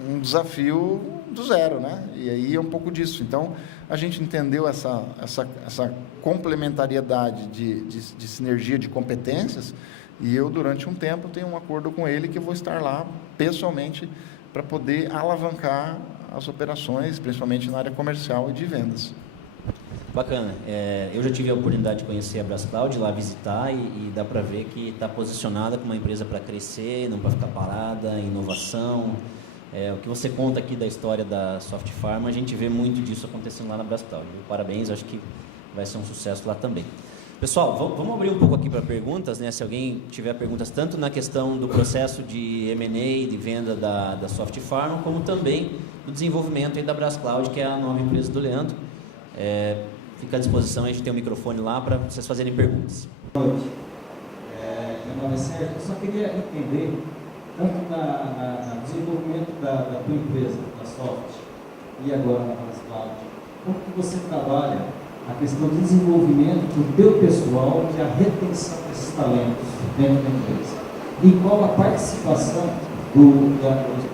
um desafio do zero, né? E aí é um pouco disso. Então, a gente entendeu essa complementariedade de sinergia de competências, e eu, durante um tempo, tenho um acordo com ele que eu vou estar lá pessoalmente para poder alavancar as operações, principalmente na área comercial e de vendas. Bacana. Eu já tive a oportunidade de conhecer a Brascloud, lá visitar, e dá para ver que está posicionada como uma empresa para crescer, não para ficar parada, inovação. O que você conta aqui da história da Soft Pharma, a gente vê muito disso acontecendo lá na Brascloud. Parabéns, acho que vai ser um sucesso lá também. Pessoal, vamos abrir um pouco aqui para perguntas, né? Se alguém tiver perguntas, tanto na questão do processo de M&A, de venda da Soft Pharma, como também do desenvolvimento aí da Brascloud, que é a nova empresa do Leandro. Fica à disposição, a gente tem um microfone lá para vocês fazerem perguntas. Boa noite. Meu nome é Sérgio. Eu só queria entender, tanto no desenvolvimento da tua empresa, da Soft, e agora na Brascloud, como que você trabalha a questão do desenvolvimento do teu pessoal e a retenção desses talentos dentro da empresa? E qual a participação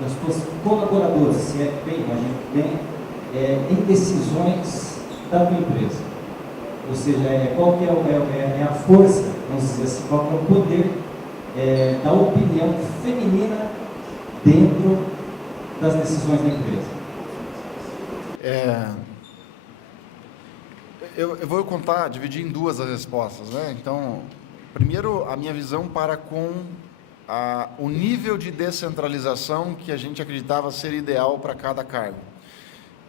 das tuas colaboradoras, se é que tem, imagino que tem, em decisões da tua empresa? Ou seja, qual que é a força, vamos dizer assim, qual que é o poder da opinião feminina dentro das decisões da empresa? Eu vou dividir em duas as respostas, né? Então, primeiro, a minha visão para com o nível de descentralização que a gente acreditava ser ideal para cada cargo.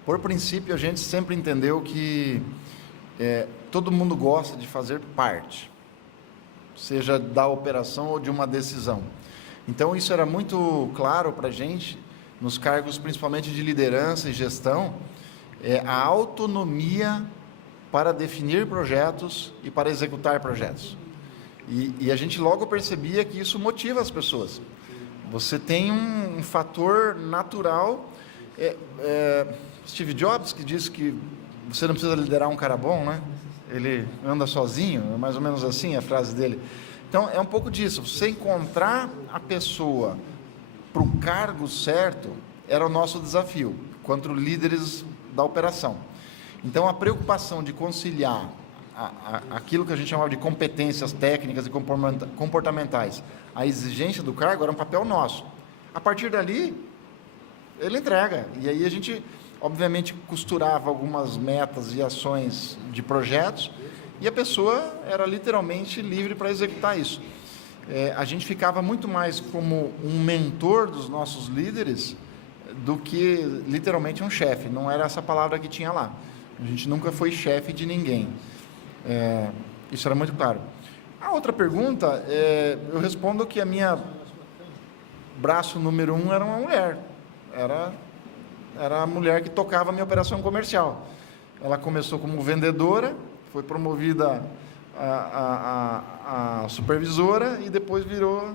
Por princípio, a gente sempre entendeu que todo mundo gosta de fazer parte, seja da operação ou de uma decisão. Então, isso era muito claro para a gente, nos cargos principalmente de liderança e gestão, a autonomia para definir projetos e para executar projetos. E a gente logo percebia que isso motiva as pessoas. Você tem um fator natural. Steve Jobs, que disse que você não precisa liderar um cara bom, né? Ele anda sozinho, é mais ou menos assim a frase dele. Então, é um pouco disso. Você encontrar a pessoa para o cargo certo era o nosso desafio, quanto líderes da operação. Então, a preocupação de conciliar aquilo que a gente chamava de competências técnicas e comportamentais, a exigência do cargo era um papel nosso. A partir dali, ele entrega. E aí a gente, obviamente, costurava algumas metas e ações de projetos e a pessoa era literalmente livre para executar isso. A gente ficava muito mais como um mentor dos nossos líderes do que literalmente um chefe. Não era essa palavra que tinha lá. A gente nunca foi chefe de ninguém. Isso era muito claro. A outra pergunta, eu respondo que a minha braço número 1 era uma mulher. Era a mulher que tocava a minha operação comercial. Ela começou como vendedora, foi promovida a supervisora e depois virou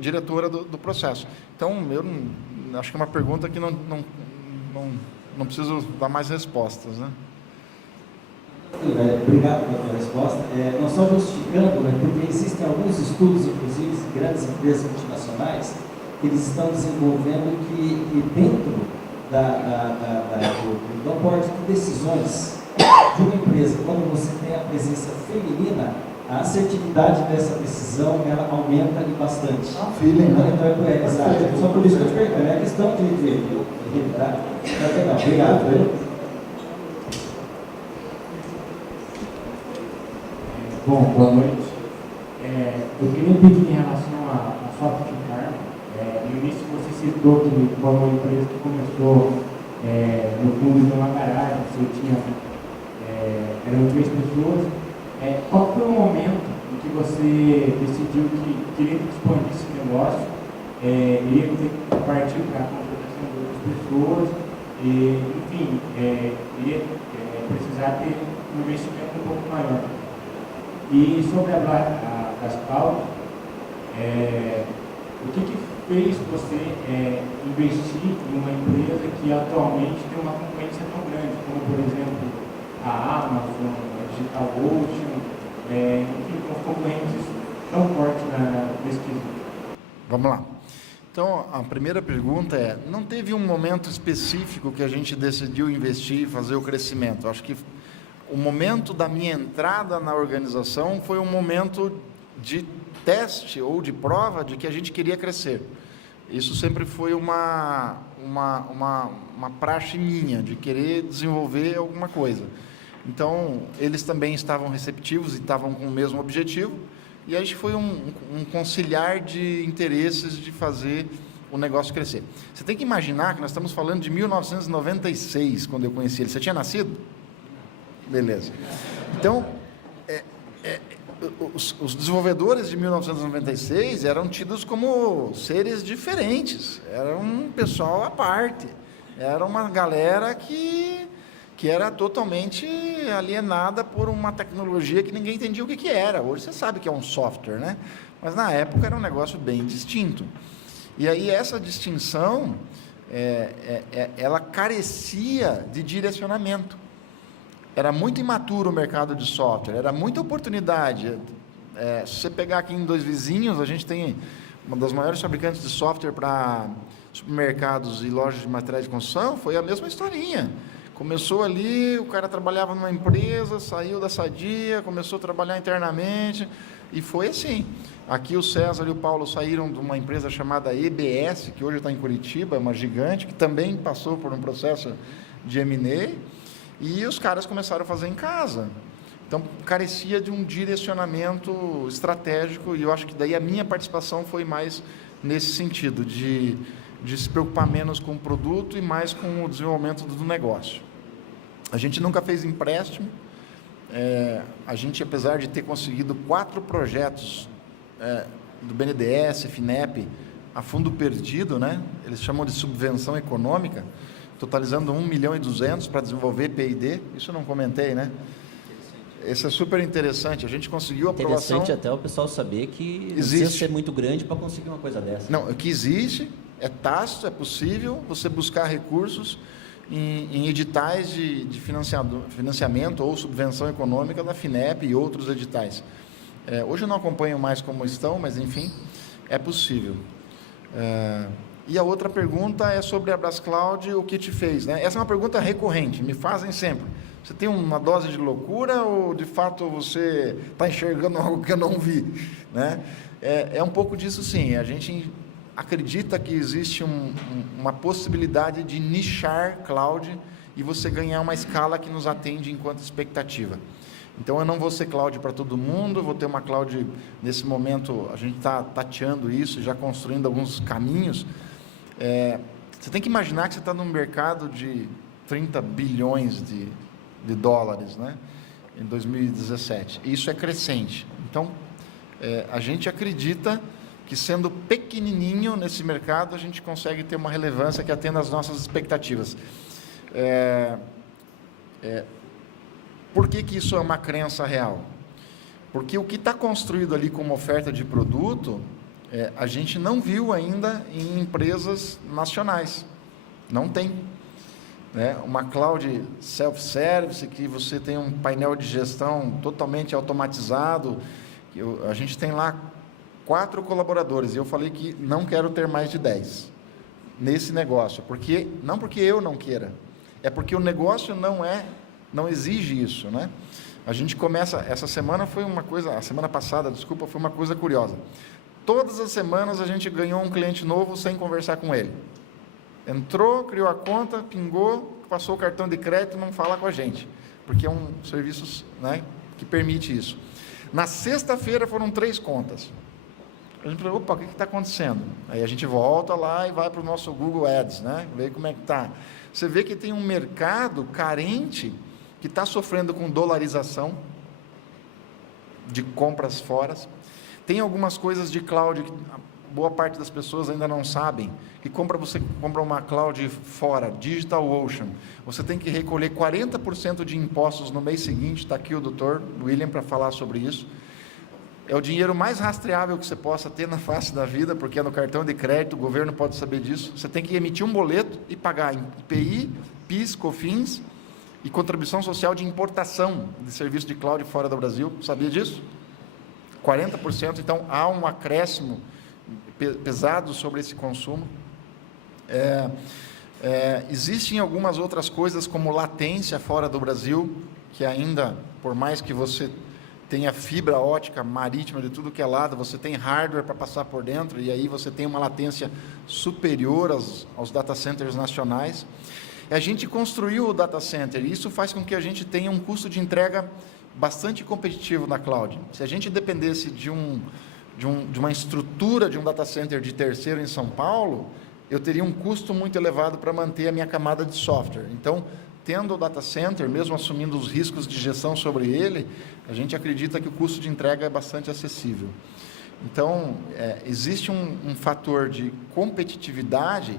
diretora do processo. Então, eu acho que é uma pergunta que não preciso dar mais respostas, né? Obrigado pela resposta. Não só justificando, porque existem alguns estudos, inclusive, de grandes empresas multinacionais, que eles estão desenvolvendo que dentro do aporte de decisões de uma empresa, quando você tem a presença feminina, a assertividade dessa decisão ela aumenta e bastante. Feeling, né? Então, exato. Só por isso que eu te pergunto, é questão de realidade. Legal, obrigado. Bom, boa noite. Eu queria pedir em relação à Soft Pharma. No início você citou que foi uma empresa que começou no fundo de uma garagem, você tinha, eram 3 pessoas. Qual foi o momento em que você decidiu que queria expandir esse negócio, iria partir para a contratação de outras pessoas, enfim, iria precisar ter um investimento um pouco maior? E sobre a Brascloud, o que fez você investir em uma empresa que atualmente tem uma concorrência tão grande, como por exemplo a Amazon, a DigitalOcean, enfim, com concorrentes tão fortes na pesquisa? Vamos lá. Então, a primeira pergunta é, não teve um momento específico que a gente decidiu investir e fazer o crescimento? Acho que o momento da minha entrada na organização foi um momento de teste ou de prova de que a gente queria crescer. Isso sempre foi uma praxe minha, de querer desenvolver alguma coisa. Então, eles também estavam receptivos e estavam com o mesmo objetivo, e aí foi um conciliar de interesses de fazer o negócio crescer. Você tem que imaginar que nós estamos falando de 1996, quando eu conheci ele. Você tinha nascido? Beleza. Então, os desenvolvedores de 1996 eram tidos como seres diferentes, era um pessoal à parte, era uma galera que era totalmente alienada por uma tecnologia que ninguém entendia o que era. Hoje você sabe que é um software, né? Mas na época era um negócio bem distinto. E aí essa distinção, ela carecia de direcionamento. Era muito imaturo o mercado de software, era muita oportunidade. Se você pegar aqui em Dois Vizinhos, a gente tem uma das maiores fabricantes de software para supermercados e lojas de materiais de construção, foi a mesma historinha. Começou ali, o cara trabalhava numa empresa, saiu da Sadia, começou a trabalhar internamente, e foi assim. Aqui o César e o Paulo saíram de uma empresa chamada EBS, que hoje está em Curitiba, é uma gigante, que também passou por um processo de M&A, e os caras começaram a fazer em casa. Então, carecia de um direcionamento estratégico, e eu acho que daí a minha participação foi mais nesse sentido, de se preocupar menos com o produto e mais com o desenvolvimento do negócio. A gente nunca fez empréstimo. A gente, apesar de ter conseguido 4 projetos do BNDES, FINEP, a fundo perdido, né? Eles chamam de subvenção econômica, totalizando 1,2 milhão para desenvolver P&D. Isso eu não comentei, né? Isso é super interessante. A gente conseguiu a aprovação. Interessante até o pessoal saber que não precisa ser muito grande para conseguir uma coisa dessa. Não, que existe, é tácito, é possível você buscar recursos em editais de financiamento ou subvenção econômica da FINEP e outros editais. Hoje eu não acompanho mais como estão, mas enfim, é possível. E a outra pergunta é sobre a Brascloud, o que te fez, né? Essa é uma pergunta recorrente, me fazem sempre. Você tem uma dose de loucura ou de fato você está enxergando algo que eu não vi, né? É um pouco disso, sim. A gente acredita que existe uma possibilidade de nichar cloud e você ganhar uma escala que nos atende enquanto expectativa. Então eu não vou ser cloud para todo mundo, vou ter uma cloud, nesse momento a gente está tateando isso, já construindo alguns caminhos. Você tem que imaginar que você está num mercado de 30 bilhões de dólares, né? Em 2017. E isso é crescente. Então, a gente acredita que sendo pequenininho nesse mercado, a gente consegue ter uma relevância que atenda às nossas expectativas. Por que isso é uma crença real? Porque o que está construído ali como oferta de produto, a gente não viu ainda em empresas nacionais. Não tem. Uma cloud self-service, que você tem um painel de gestão totalmente automatizado. A gente tem lá 4 colaboradores, e eu falei que não quero ter mais de 10 nesse negócio, não porque eu não queira, é porque o negócio não exige isso, né? A gente começa, a semana passada, foi uma coisa curiosa. Todas as semanas a gente ganhou um cliente novo sem conversar com ele. Entrou, criou a conta, pingou, passou o cartão de crédito, não fala com a gente, porque é um serviço, né, que permite isso. Na sexta-feira foram 3 contas. A gente falou, opa, o que está acontecendo? Aí a gente volta lá e vai para o nosso Google Ads, né? Ver como é que está. Você vê que tem um mercado carente que está sofrendo com dolarização de compras fora. Tem algumas coisas de cloud que boa parte das pessoas ainda não sabem, que você compra uma cloud fora, DigitalOcean, você tem que recolher 40% de impostos no mês seguinte. Está aqui o Dr. William para falar sobre isso. É o dinheiro mais rastreável que você possa ter na face da vida, porque é no cartão de crédito, o governo pode saber disso. Você tem que emitir um boleto e pagar IPI, PIS, COFINS e contribuição social de importação de serviço de cloud fora do Brasil. Sabia disso? 40%, então há um acréscimo pesado sobre esse consumo. Existem algumas outras coisas como latência fora do Brasil, que ainda, por mais que você tenha fibra ótica marítima de tudo que é lado, você tem hardware para passar por dentro, e aí você tem uma latência superior aos data centers nacionais. A gente construiu o data center, e isso faz com que a gente tenha um custo de entrega bastante competitivo na cloud. Se a gente dependesse de uma estrutura de um data center de terceiro em São Paulo, eu teria um custo muito elevado para manter a minha camada de software. Então, tendo o data center, mesmo assumindo os riscos de gestão sobre ele, a gente acredita que o custo de entrega é bastante acessível. Então, existe um fator de competitividade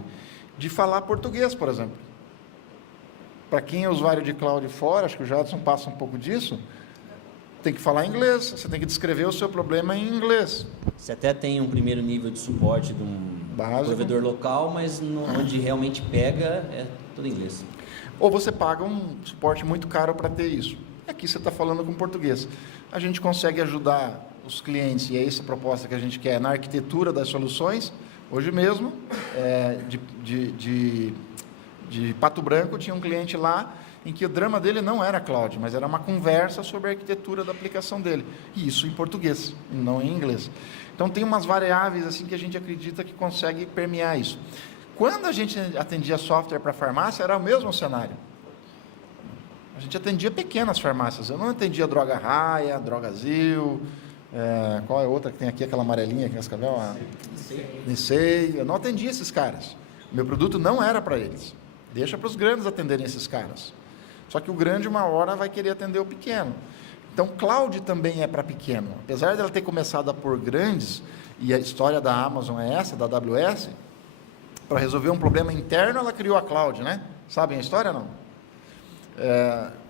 de falar português, por exemplo. Para quem é usuário de cloud fora, acho que o Jadson passa um pouco disso, tem que falar inglês, você tem que descrever o seu problema em inglês. Você até tem um primeiro nível de suporte de um provedor local, mas onde realmente pega é tudo em inglês. Ou você paga um suporte muito caro para ter isso. Aqui você está falando com português. A gente consegue ajudar os clientes, e é essa a proposta que a gente quer, na arquitetura das soluções. Hoje mesmo, de Pato Branco, tinha um cliente lá em que o drama dele não era cloud, mas era uma conversa sobre a arquitetura da aplicação dele. E isso em português, não em inglês. Então tem umas variáveis assim que a gente acredita que consegue permear isso. Quando a gente atendia software para farmácia, era o mesmo cenário. A gente atendia pequenas farmácias. Eu não atendia Droga Raia, Drogazil, qual é a outra que tem aqui, aquela amarelinha, que é Cascavel? Nicei. Eu não atendia esses caras. O meu produto não era para eles. Deixa para os grandes atenderem esses caras. Só que o grande, uma hora, vai querer atender o pequeno. Então, cloud também é para pequeno. Apesar dela ter começado por grandes, e a história da Amazon é essa, da AWS, para resolver um problema interno, ela criou a cloud, né? Sabem a história, não?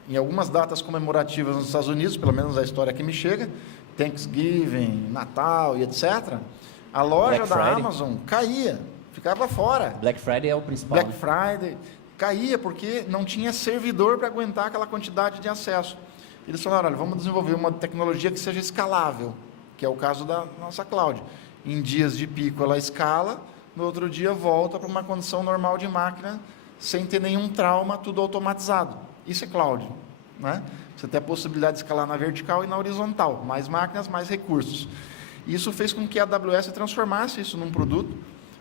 Em algumas datas comemorativas nos Estados Unidos, pelo menos a história que me chega, Thanksgiving, Natal e etc., a loja da Amazon caía, ficava fora. Black Friday é o principal. Black Friday caía porque não tinha servidor para aguentar aquela quantidade de acesso. Eles falaram, olha, vamos desenvolver uma tecnologia que seja escalável, que é o caso da nossa cloud. Em dias de pico ela escala, no outro dia volta para uma condição normal de máquina, sem ter nenhum trauma, tudo automatizado. Isso é cloud, né? Você tem a possibilidade de escalar na vertical e na horizontal, mais máquinas, mais recursos. Isso fez com que a AWS transformasse isso num produto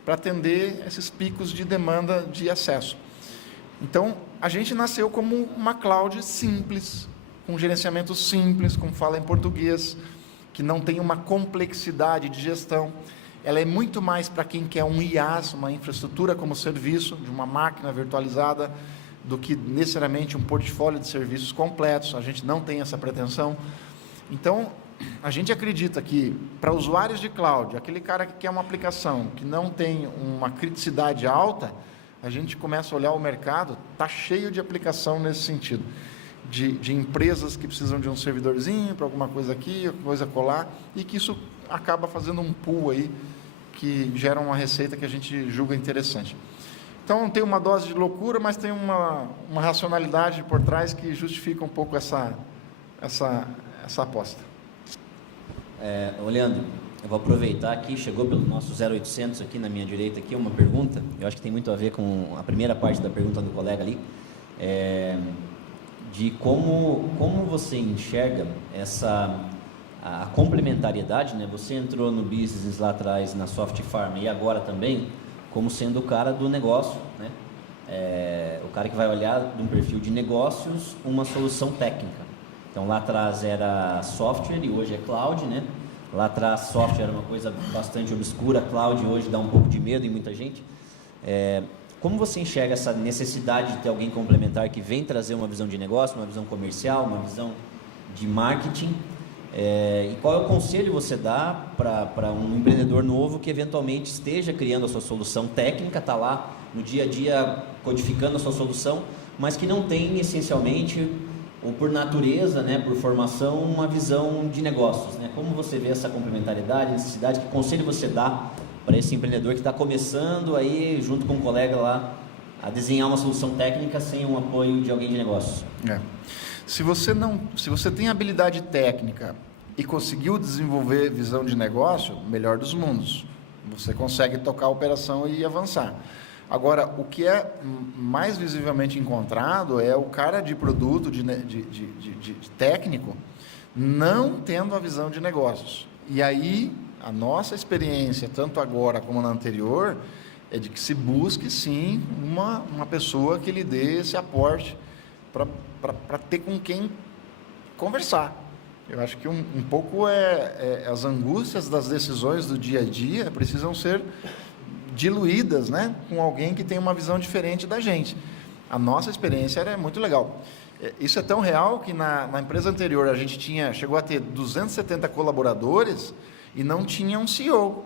para atender esses picos de demanda de acesso. Então, a gente nasceu como uma cloud simples, com gerenciamento simples, com fala em português, que não tem uma complexidade de gestão. Ela é muito mais para quem quer um IaaS, uma infraestrutura como serviço, de uma máquina virtualizada, do que necessariamente um portfólio de serviços completos. A gente não tem essa pretensão. Então, a gente acredita que, para usuários de cloud, aquele cara que quer uma aplicação que não tem uma criticidade alta, a gente começa a olhar o mercado, está cheio de aplicação nesse sentido. De empresas que precisam de um servidorzinho para alguma coisa aqui, coisa colar, e que isso acaba fazendo um pool aí, que gera uma receita que a gente julga interessante. Então, tem uma dose de loucura, mas tem uma racionalidade por trás que justifica um pouco essa aposta. Leandro, eu vou aproveitar aqui, chegou pelo nosso 0800 aqui na minha direita, aqui uma pergunta, eu acho que tem muito a ver com a primeira parte da pergunta do colega ali, de como você enxerga a complementariedade, né? Você entrou no business lá atrás, na Soft Farm, e agora também, como sendo o cara do negócio, né? O cara que vai olhar de um perfil de negócios uma solução técnica. Então lá atrás era software e hoje é cloud, né? Lá atrás software era uma coisa bastante obscura, cloud hoje dá um pouco de medo em muita gente. Como você enxerga essa necessidade de ter alguém complementar que vem trazer uma visão de negócio, uma visão comercial, uma visão de marketing? E qual é o conselho que você dá para um empreendedor novo que eventualmente esteja criando a sua solução técnica, está lá no dia a dia codificando a sua solução, mas que não tem essencialmente, ou por natureza, né, por formação, uma visão de negócios, né? Como você vê essa complementariedade, necessidade, que conselho você dá para esse empreendedor que está começando aí, junto com um colega lá, a desenhar uma solução técnica sem um apoio de alguém de negócios? Se você tem habilidade técnica e conseguiu desenvolver visão de negócio, melhor dos mundos. Você consegue tocar a operação e avançar. Agora, o que é mais visivelmente encontrado é o cara de produto, de técnico, não tendo a visão de negócios. E aí, a nossa experiência, tanto agora como na anterior, é de que se busque, sim, uma pessoa que lhe dê esse aporte para ter com quem conversar. Eu acho que um pouco as angústias das decisões do dia a dia precisam ser diluídas, né, com alguém que tem uma visão diferente da gente. A nossa experiência era muito legal. Isso é tão real que na empresa anterior a gente chegou a ter 270 colaboradores e não tinha um CEO.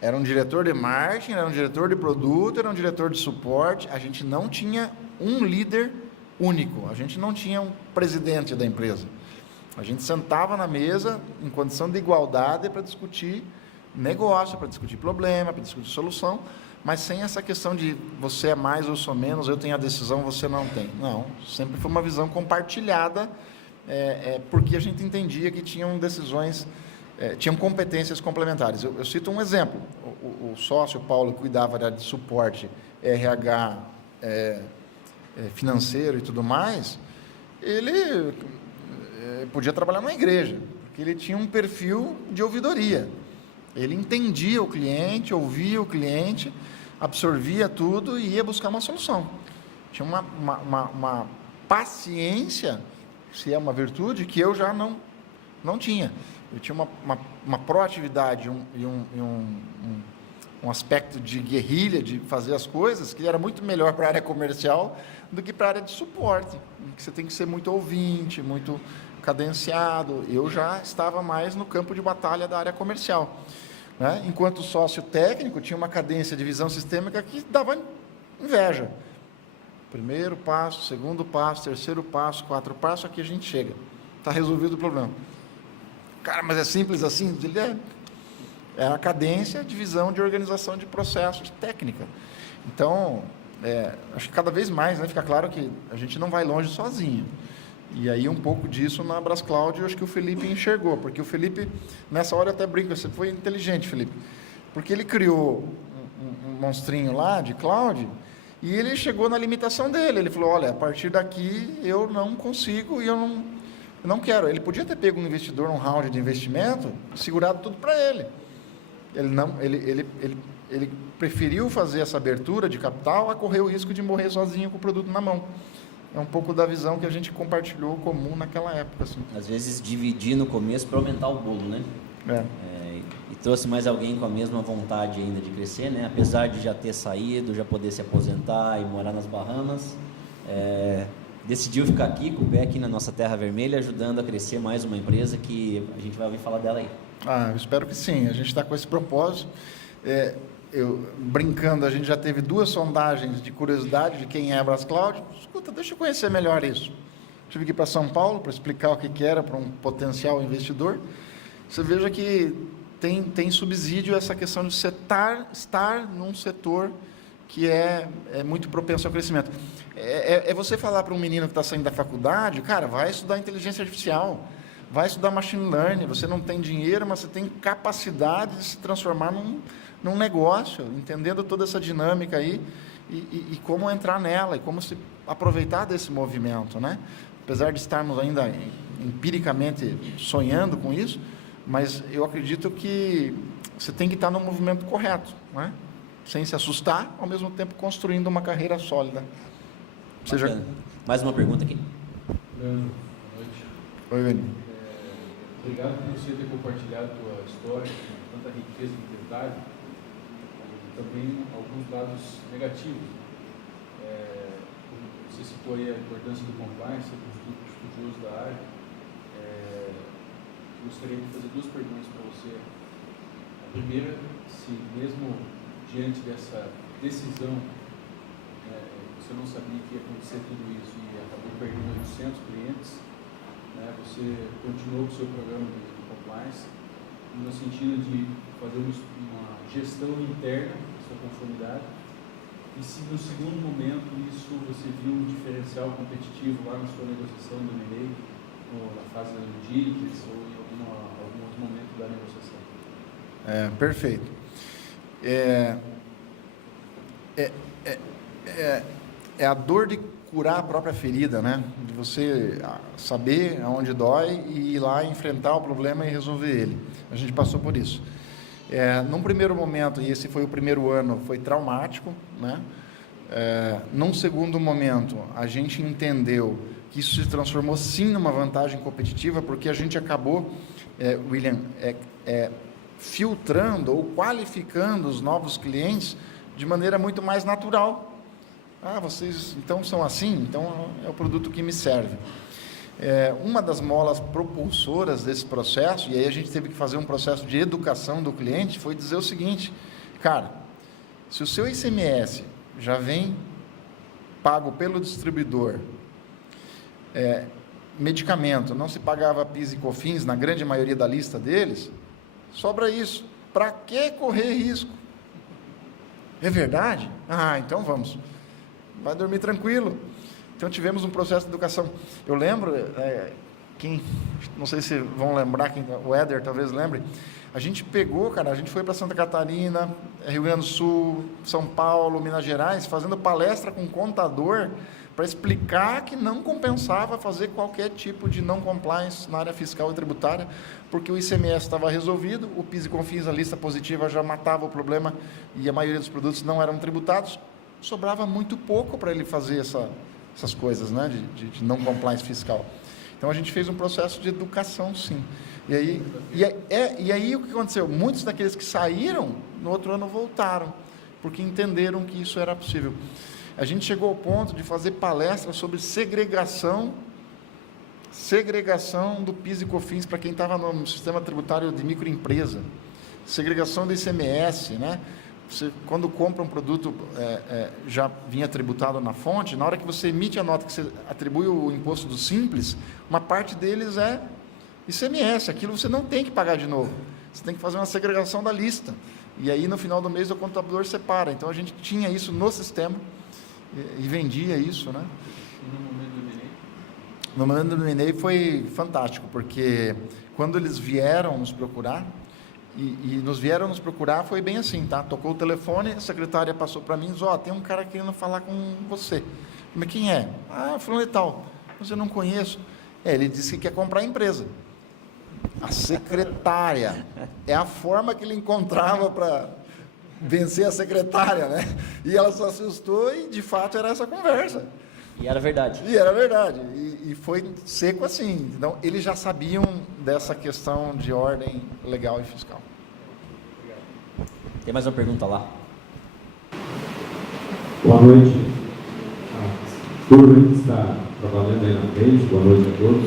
Era um diretor de marketing, era um diretor de produto, era um diretor de suporte. A gente não tinha um líder único, a gente não tinha um presidente da empresa. A gente sentava na mesa em condição de igualdade para discutir negócio, para discutir problema, para discutir solução, mas sem essa questão de você é mais, eu sou menos, eu tenho a decisão, você não tem. Não, sempre foi uma visão compartilhada, porque a gente entendia que tinham decisões, tinham competências complementares. Eu cito um exemplo. O sócio Paulo cuidava da área de suporte, RH, financeiro e tudo mais. Ele podia trabalhar na igreja, porque ele tinha um perfil de ouvidoria. Ele entendia o cliente, ouvia o cliente, absorvia tudo e ia buscar uma solução. Tinha uma paciência, se é uma virtude, que eu já não tinha. Eu tinha uma proatividade e um aspecto de guerrilha, de fazer as coisas, que era muito melhor para a área comercial do que para a área de suporte, que você tem que ser muito ouvinte, muito cadenciado. Eu já estava mais no campo de batalha da área comercial, né? Enquanto sócio técnico, tinha uma cadência de visão sistêmica que dava inveja. Primeiro passo, segundo passo, terceiro passo, 4 passos, aqui a gente chega. Está resolvido o problema. Cara, mas é simples assim? Ele é a cadência de visão de organização de processos técnica. Então, acho que cada vez mais, né, fica claro que a gente não vai longe sozinho. E aí um pouco disso na Brascloud, eu acho que o Felipe enxergou, porque o Felipe, nessa hora eu até brinco, você foi inteligente, Felipe, porque ele criou um monstrinho lá de cloud e ele chegou na limitação dele. Ele falou, olha, a partir daqui eu não consigo e eu não quero. Ele podia ter pego um investidor, um round de investimento, segurado tudo para ele. Ele preferiu fazer essa abertura de capital a correr o risco de morrer sozinho com o produto na mão. É um pouco da visão que a gente compartilhou comum naquela época. Assim. Às vezes dividir no começo para aumentar o bolo, né? E trouxe mais alguém com a mesma vontade ainda de crescer, né? Apesar de já ter saído, já poder se aposentar e morar nas Bahamas, decidiu ficar aqui com o pé aqui na nossa Terra Vermelha, ajudando a crescer mais uma empresa que a gente vai ouvir falar dela aí. Eu espero que sim. A gente está com esse propósito. Brincando, a gente já teve 2 sondagens de curiosidade de quem é a Brascloud. Escuta, deixa eu conhecer melhor isso. Tive que ir para São Paulo para explicar o que era para um potencial investidor. Você veja que tem subsídio essa questão de estar num setor que é muito propenso ao crescimento. Você falar para um menino que está saindo da faculdade, cara, vai estudar inteligência artificial, vai estudar machine learning, você não tem dinheiro, mas você tem capacidade de se transformar num negócio, entendendo toda essa dinâmica aí e como entrar nela e como se aproveitar desse movimento, né? Apesar de estarmos ainda empiricamente sonhando com isso, mas eu acredito que você tem que estar no movimento correto, né? Sem se assustar, ao mesmo tempo construindo uma carreira sólida. Mais uma pergunta aqui. Leandro, boa noite. Oi, Vini. Obrigado por você ter compartilhado a tua história com tanta riqueza de detalhe e também alguns dados negativos. Você citou aí a importância do compliance, do estudioso da área. Gostaria de fazer 2 perguntas para você. A primeira, se mesmo diante dessa decisão, você não sabia que ia acontecer tudo isso e acabou perdendo 800 clientes, você continuou com o seu programa de compliance no sentido de fazer uma gestão interna da sua conformidade, e se no segundo momento isso você viu um diferencial competitivo lá na sua negociação do M&A, ou na fase do diligence, ou em algum outro momento da negociação. Perfeito. É a dor de curar a própria ferida, né? De você saber aonde dói e ir lá enfrentar o problema e resolver ele. A gente passou por isso. Num primeiro momento, e esse foi o primeiro ano, foi traumático, né? Num segundo momento, a gente entendeu que isso se transformou sim numa vantagem competitiva, porque a gente acabou, William, filtrando ou qualificando os novos clientes de maneira muito mais natural. Vocês então são assim, então é o produto que me serve. Uma das molas propulsoras desse processo, e aí a gente teve que fazer um processo de educação do cliente, foi dizer o seguinte: cara, se o seu ICMS já vem pago pelo distribuidor, medicamento, não se pagava PIS e COFINS na grande maioria da lista deles, sobra isso. Para que correr risco? É verdade? Então vamos. Vai dormir tranquilo. Então tivemos um processo de educação. Eu lembro, não sei se vão lembrar, o Éder talvez lembre, a gente pegou, cara, a gente foi para Santa Catarina, Rio Grande do Sul, São Paulo, Minas Gerais, fazendo palestra com contador para explicar que não compensava fazer qualquer tipo de não compliance na área fiscal e tributária, porque o ICMS estava resolvido, o PIS e COFINS, a lista positiva já matava o problema e a maioria dos produtos não eram tributados, sobrava muito pouco para ele fazer essas coisas, né, de não compliance fiscal. Então a gente fez um processo de educação, sim. E aí o que aconteceu? Muitos daqueles que saíram, no outro ano voltaram, porque entenderam que isso era possível. A gente chegou ao ponto de fazer palestras sobre segregação do PIS e COFINS para quem estava no sistema tributário de microempresa, segregação do ICMS, né? Você, quando compra um produto já vinha tributado na fonte, na hora que você emite a nota que você atribui o imposto do Simples, uma parte deles é ICMS, aquilo você não tem que pagar de novo, você tem que fazer uma segregação da lista, e aí no final do mês o contador separa. Então a gente tinha isso no sistema e vendia isso, né? No momento do M&A foi fantástico, porque quando eles vieram nos procurar, e nos vieram nos procurar, foi bem assim, tá? Tocou o telefone, a secretária passou para mim e disse: tem um cara querendo falar com você. Mas quem é? Fulano e tal. Mas eu não conheço. Ele disse que quer comprar a empresa. A secretária. É a forma que ele encontrava para vencer a secretária, né? E ela se assustou e, de fato, era essa conversa. E era verdade. E foi seco assim. Então, eles já sabiam dessa questão de ordem legal e fiscal. Tem mais uma pergunta lá? Boa noite. Turma que está trabalhando aí na frente, boa noite a todos.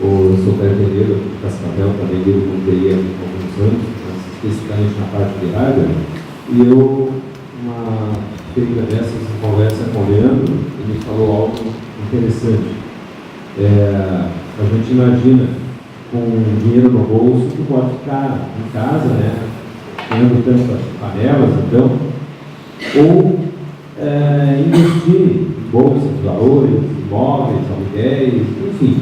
Eu sou o Pedro Pereira, de Cascavel, também lido com TI há alguns anos, especificamente na parte de hardware. E uma feita dessas conversa com o Leandro, ele falou algo interessante. A gente imagina com dinheiro no bolso que pode ficar em casa, né, tendo tantas panelas, então, ou investir em bolsas de valores, imóveis, aluguéis, enfim,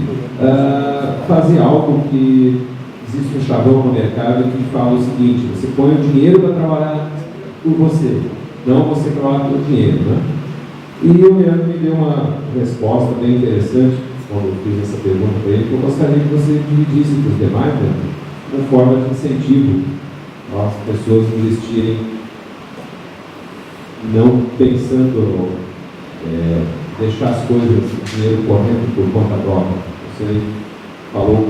fazer algo que existe um chavão no mercado que fala o seguinte: você põe o dinheiro para trabalhar por você, não você trabalha pelo dinheiro, né? E o Leandro me deu uma resposta bem interessante quando eu fiz essa pergunta para ele, que eu gostaria que você dividisse para os demais, né, como forma de incentivo as pessoas investirem, não pensando deixar as coisas, o dinheiro correndo por conta própria. Você falou,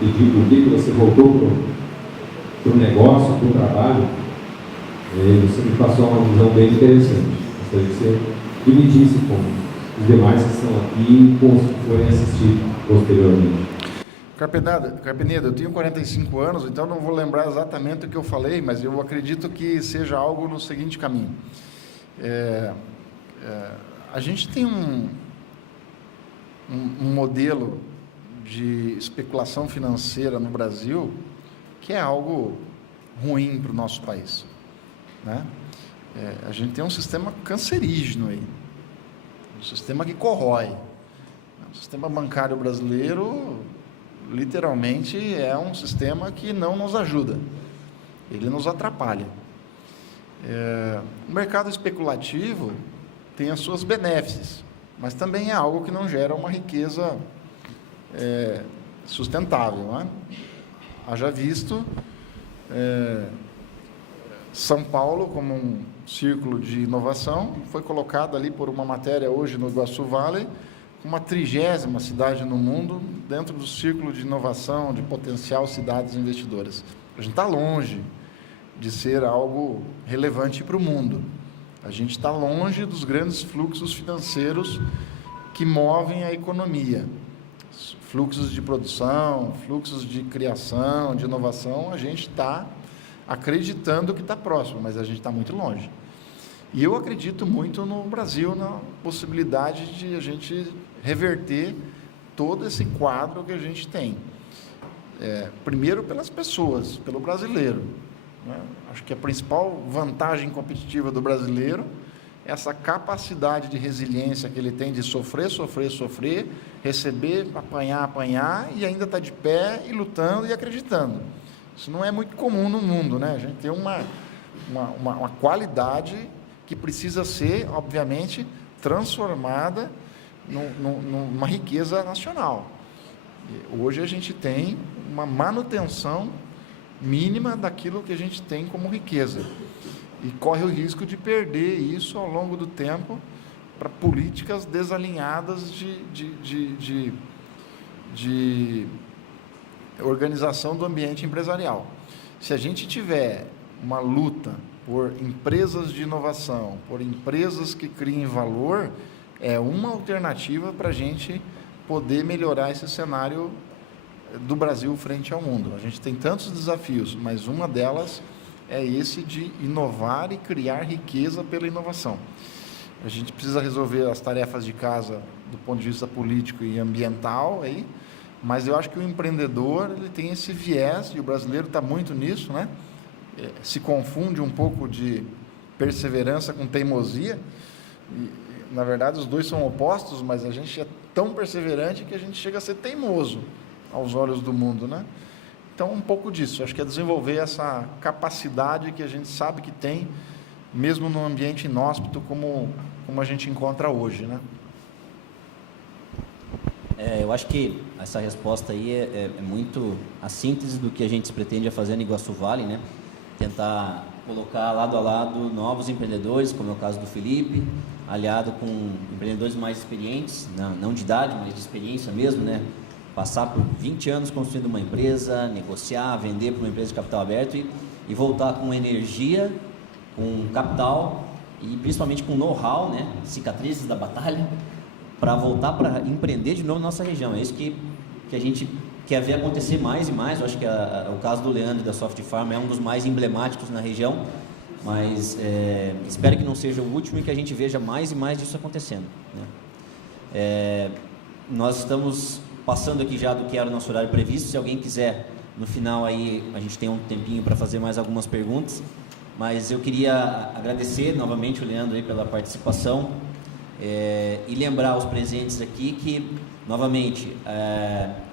pediu por que você voltou para o negócio, para o trabalho, e você me passou uma visão bem interessante. Gostaria que você dividisse com os demais que estão aqui e com os que forem assistir posteriormente. Carpenedo, eu tenho 45 anos, então não vou lembrar exatamente o que eu falei, mas eu acredito que seja algo no seguinte caminho. A gente tem um modelo de especulação financeira no Brasil que é algo ruim para o nosso país, né? A gente tem um sistema cancerígeno aí, um sistema que corrói. O sistema bancário brasileiro, literalmente, é um sistema que não nos ajuda. ele nos atrapalha. O mercado especulativo tem as suas benéfices, mas também é algo que não gera uma riqueza sustentável, né? Haja visto São Paulo como um círculo de inovação, foi colocado ali por uma matéria hoje no Iguaçu Valley, uma 30ª cidade no mundo dentro do círculo de inovação, de potencial cidades investidoras. A gente está longe de ser algo relevante para o mundo. A gente está longe dos grandes fluxos financeiros que movem a economia. Fluxos de produção, fluxos de criação, de inovação, a gente está acreditando que está próximo, mas a gente está muito longe. E eu acredito muito no Brasil, na possibilidade de a gente reverter todo esse quadro que a gente tem. Primeiro pelas pessoas, pelo brasileiro, né? Acho que a principal vantagem competitiva do brasileiro é essa capacidade de resiliência que ele tem de sofrer, receber, apanhar e ainda estar de pé e lutando e acreditando. Isso não é muito comum no mundo, né? A gente tem uma qualidade que precisa ser, obviamente, transformada numa riqueza nacional. Hoje a gente tem uma manutenção mínima daquilo que a gente tem como riqueza e corre o risco de perder isso ao longo do tempo para políticas desalinhadas de organização do ambiente empresarial. Se a gente tiver uma luta por empresas de inovação, por empresas que criem valor, é uma alternativa para a gente poder melhorar esse cenário do Brasil frente ao mundo. A gente tem tantos desafios, mas uma delas é esse de inovar e criar riqueza pela inovação. A gente precisa resolver as tarefas de casa do ponto de vista político e ambiental, mas eu acho que o empreendedor ele tem esse viés, e o brasileiro está muito nisso, né? Se confunde um pouco de perseverança com teimosia, e, na verdade os dois são opostos, mas a gente é tão perseverante que a gente chega a ser teimoso aos olhos do mundo, né? Então um pouco disso, acho que é desenvolver essa capacidade que a gente sabe que tem, mesmo num ambiente inóspito como a gente encontra hoje, né? Eu acho que essa resposta aí é muito a síntese do que a gente pretende fazer no Iguaçu Valley, né? Tentar colocar lado a lado novos empreendedores, como é o caso do Felipe, aliado com empreendedores mais experientes, não de idade, mas de experiência mesmo, né? Passar por 20 anos construindo uma empresa, negociar, vender para uma empresa de capital aberto e voltar com energia, com capital e principalmente com know-how, né? Cicatrizes da batalha, para voltar para empreender de novo na nossa região. É isso que a gente quer ver acontecer mais e mais. Eu acho que o caso do Leandro e da Soft Pharma é um dos mais emblemáticos na região, mas espero que não seja o último e que a gente veja mais e mais disso acontecendo, né? Nós estamos passando aqui já do que era o nosso horário previsto. Se alguém quiser, no final aí, a gente tem um tempinho para fazer mais algumas perguntas, mas eu queria agradecer novamente o Leandro aí pela participação. E lembrar os presentes aqui que, novamente,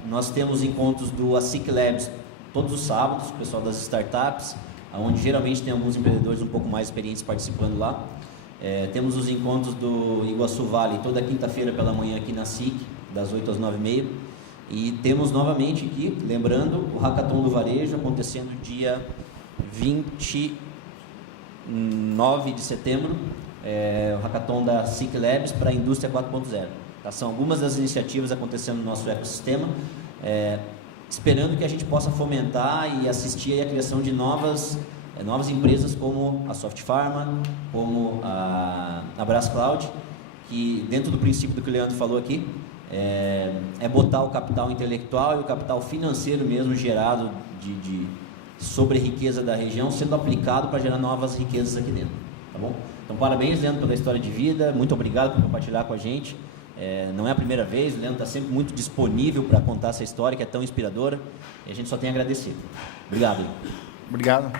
nós temos encontros do ASIC Labs todos os sábados, o pessoal das startups, onde geralmente tem alguns empreendedores um pouco mais experientes participando lá. Temos os encontros do Iguaçu Valley toda quinta-feira pela manhã aqui na SIC, das 8 às 9h30. E temos novamente aqui, lembrando, o Hackathon do Varejo acontecendo dia 29 de setembro. O Hackathon da SIC Labs para a Indústria 4.0. Tá? São algumas das iniciativas acontecendo no nosso ecossistema, esperando que a gente possa fomentar e assistir à criação de novas empresas como a Soft Pharma, como a Brás Cloud, que dentro do princípio do que o Leandro falou aqui, é botar o capital intelectual e o capital financeiro mesmo gerado de sobre riqueza da região sendo aplicado para gerar novas riquezas aqui dentro, tá bom? Então, parabéns, Leandro, pela história de vida, muito obrigado por compartilhar com a gente. Não é a primeira vez, o Leandro está sempre muito disponível para contar essa história que é tão inspiradora, e a gente só tem a agradecer. Obrigado. Obrigado.